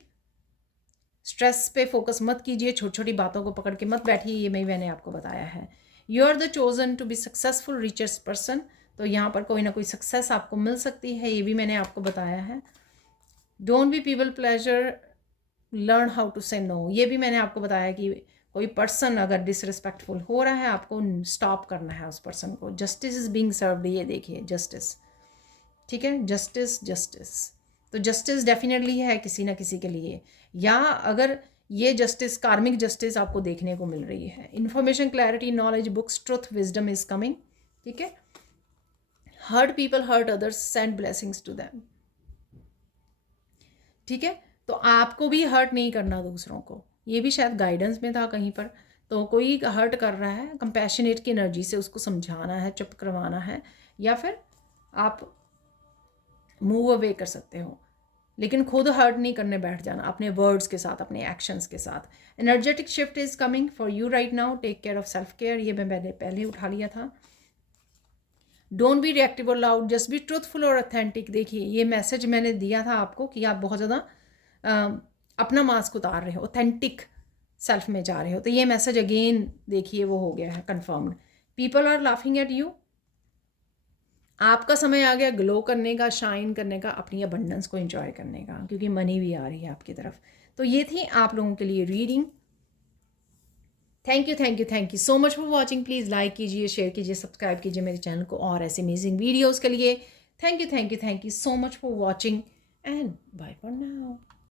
स्ट्रेस पे फोकस मत कीजिए, छोटी छोटी बातों को पकड़ के मत बैठिए, ये मैंने आपको बताया है। You are the chosen to be successful richest person, तो यहाँ पर कोई ना कोई सक्सेस आपको मिल सकती है, ये भी मैंने आपको बताया है। Don't be people pleaser, learn how to say no, ये भी मैंने आपको बताया कि कोई पर्सन अगर डिसरिस्पेक्टफुल हो रहा है आपको स्टॉप करना है उस पर्सन को। जस्टिस इज बीइंग सर्व्ड, ये देखिए जस्टिस, ठीक है। जस्टिस, जस्टिस, तो जस्टिस डेफिनेटली है किसी ना किसी के लिए, या अगर ये जस्टिस कार्मिक जस्टिस आपको देखने को मिल रही है। Information, clarity, knowledge, books, truth, wisdom is coming, ठीक है। Hurt people, hurt others, send blessings to them, ठीक है। तो आपको भी हर्ट नहीं करना दूसरों को, ये भी शायद गाइडेंस में था कहीं पर। तो कोई हर्ट कर रहा है, कंपैशनेट की एनर्जी से उसको समझाना है, चुप करवाना है, या फिर आप मूव अवे कर सकते हो, लेकिन खुद हर्ट नहीं करने बैठ जाना अपने वर्ड्स के साथ, अपने एक्शंस के साथ। Energetic shift is coming for you right now, take care of self care, ये मैंने पहले उठा लिया था। डोंट बी रिएक्टिव और लाउड, जस्ट बी ट्रूथफुल और ऑथेंटिक, देखिए ये मैसेज मैंने दिया था आपको कि आप बहुत ज़्यादा अपना मास्क उतार रहे हो, ऑथेंटिक सेल्फ में जा रहे हो, तो ये मैसेज अगेन देखिए वो हो गया है confirmed. People are laughing at you, आपका समय आ गया ग्लो करने का, शाइन करने का, अपनी अबंडेंस को एंजॉय करने का, क्योंकि मनी भी आ रही है आपकी तरफ। तो ये थी आप लोगों के लिए reading. Thank you, thank you, thank you so much for watching. Please like कीजिए, शेयर कीजिए, सब्सक्राइब कीजिए मेरे चैनल को और ऐसे अमेजिंग वीडियोज़ के लिए। Thank you, thank you, thank you so much for watching and bye for now.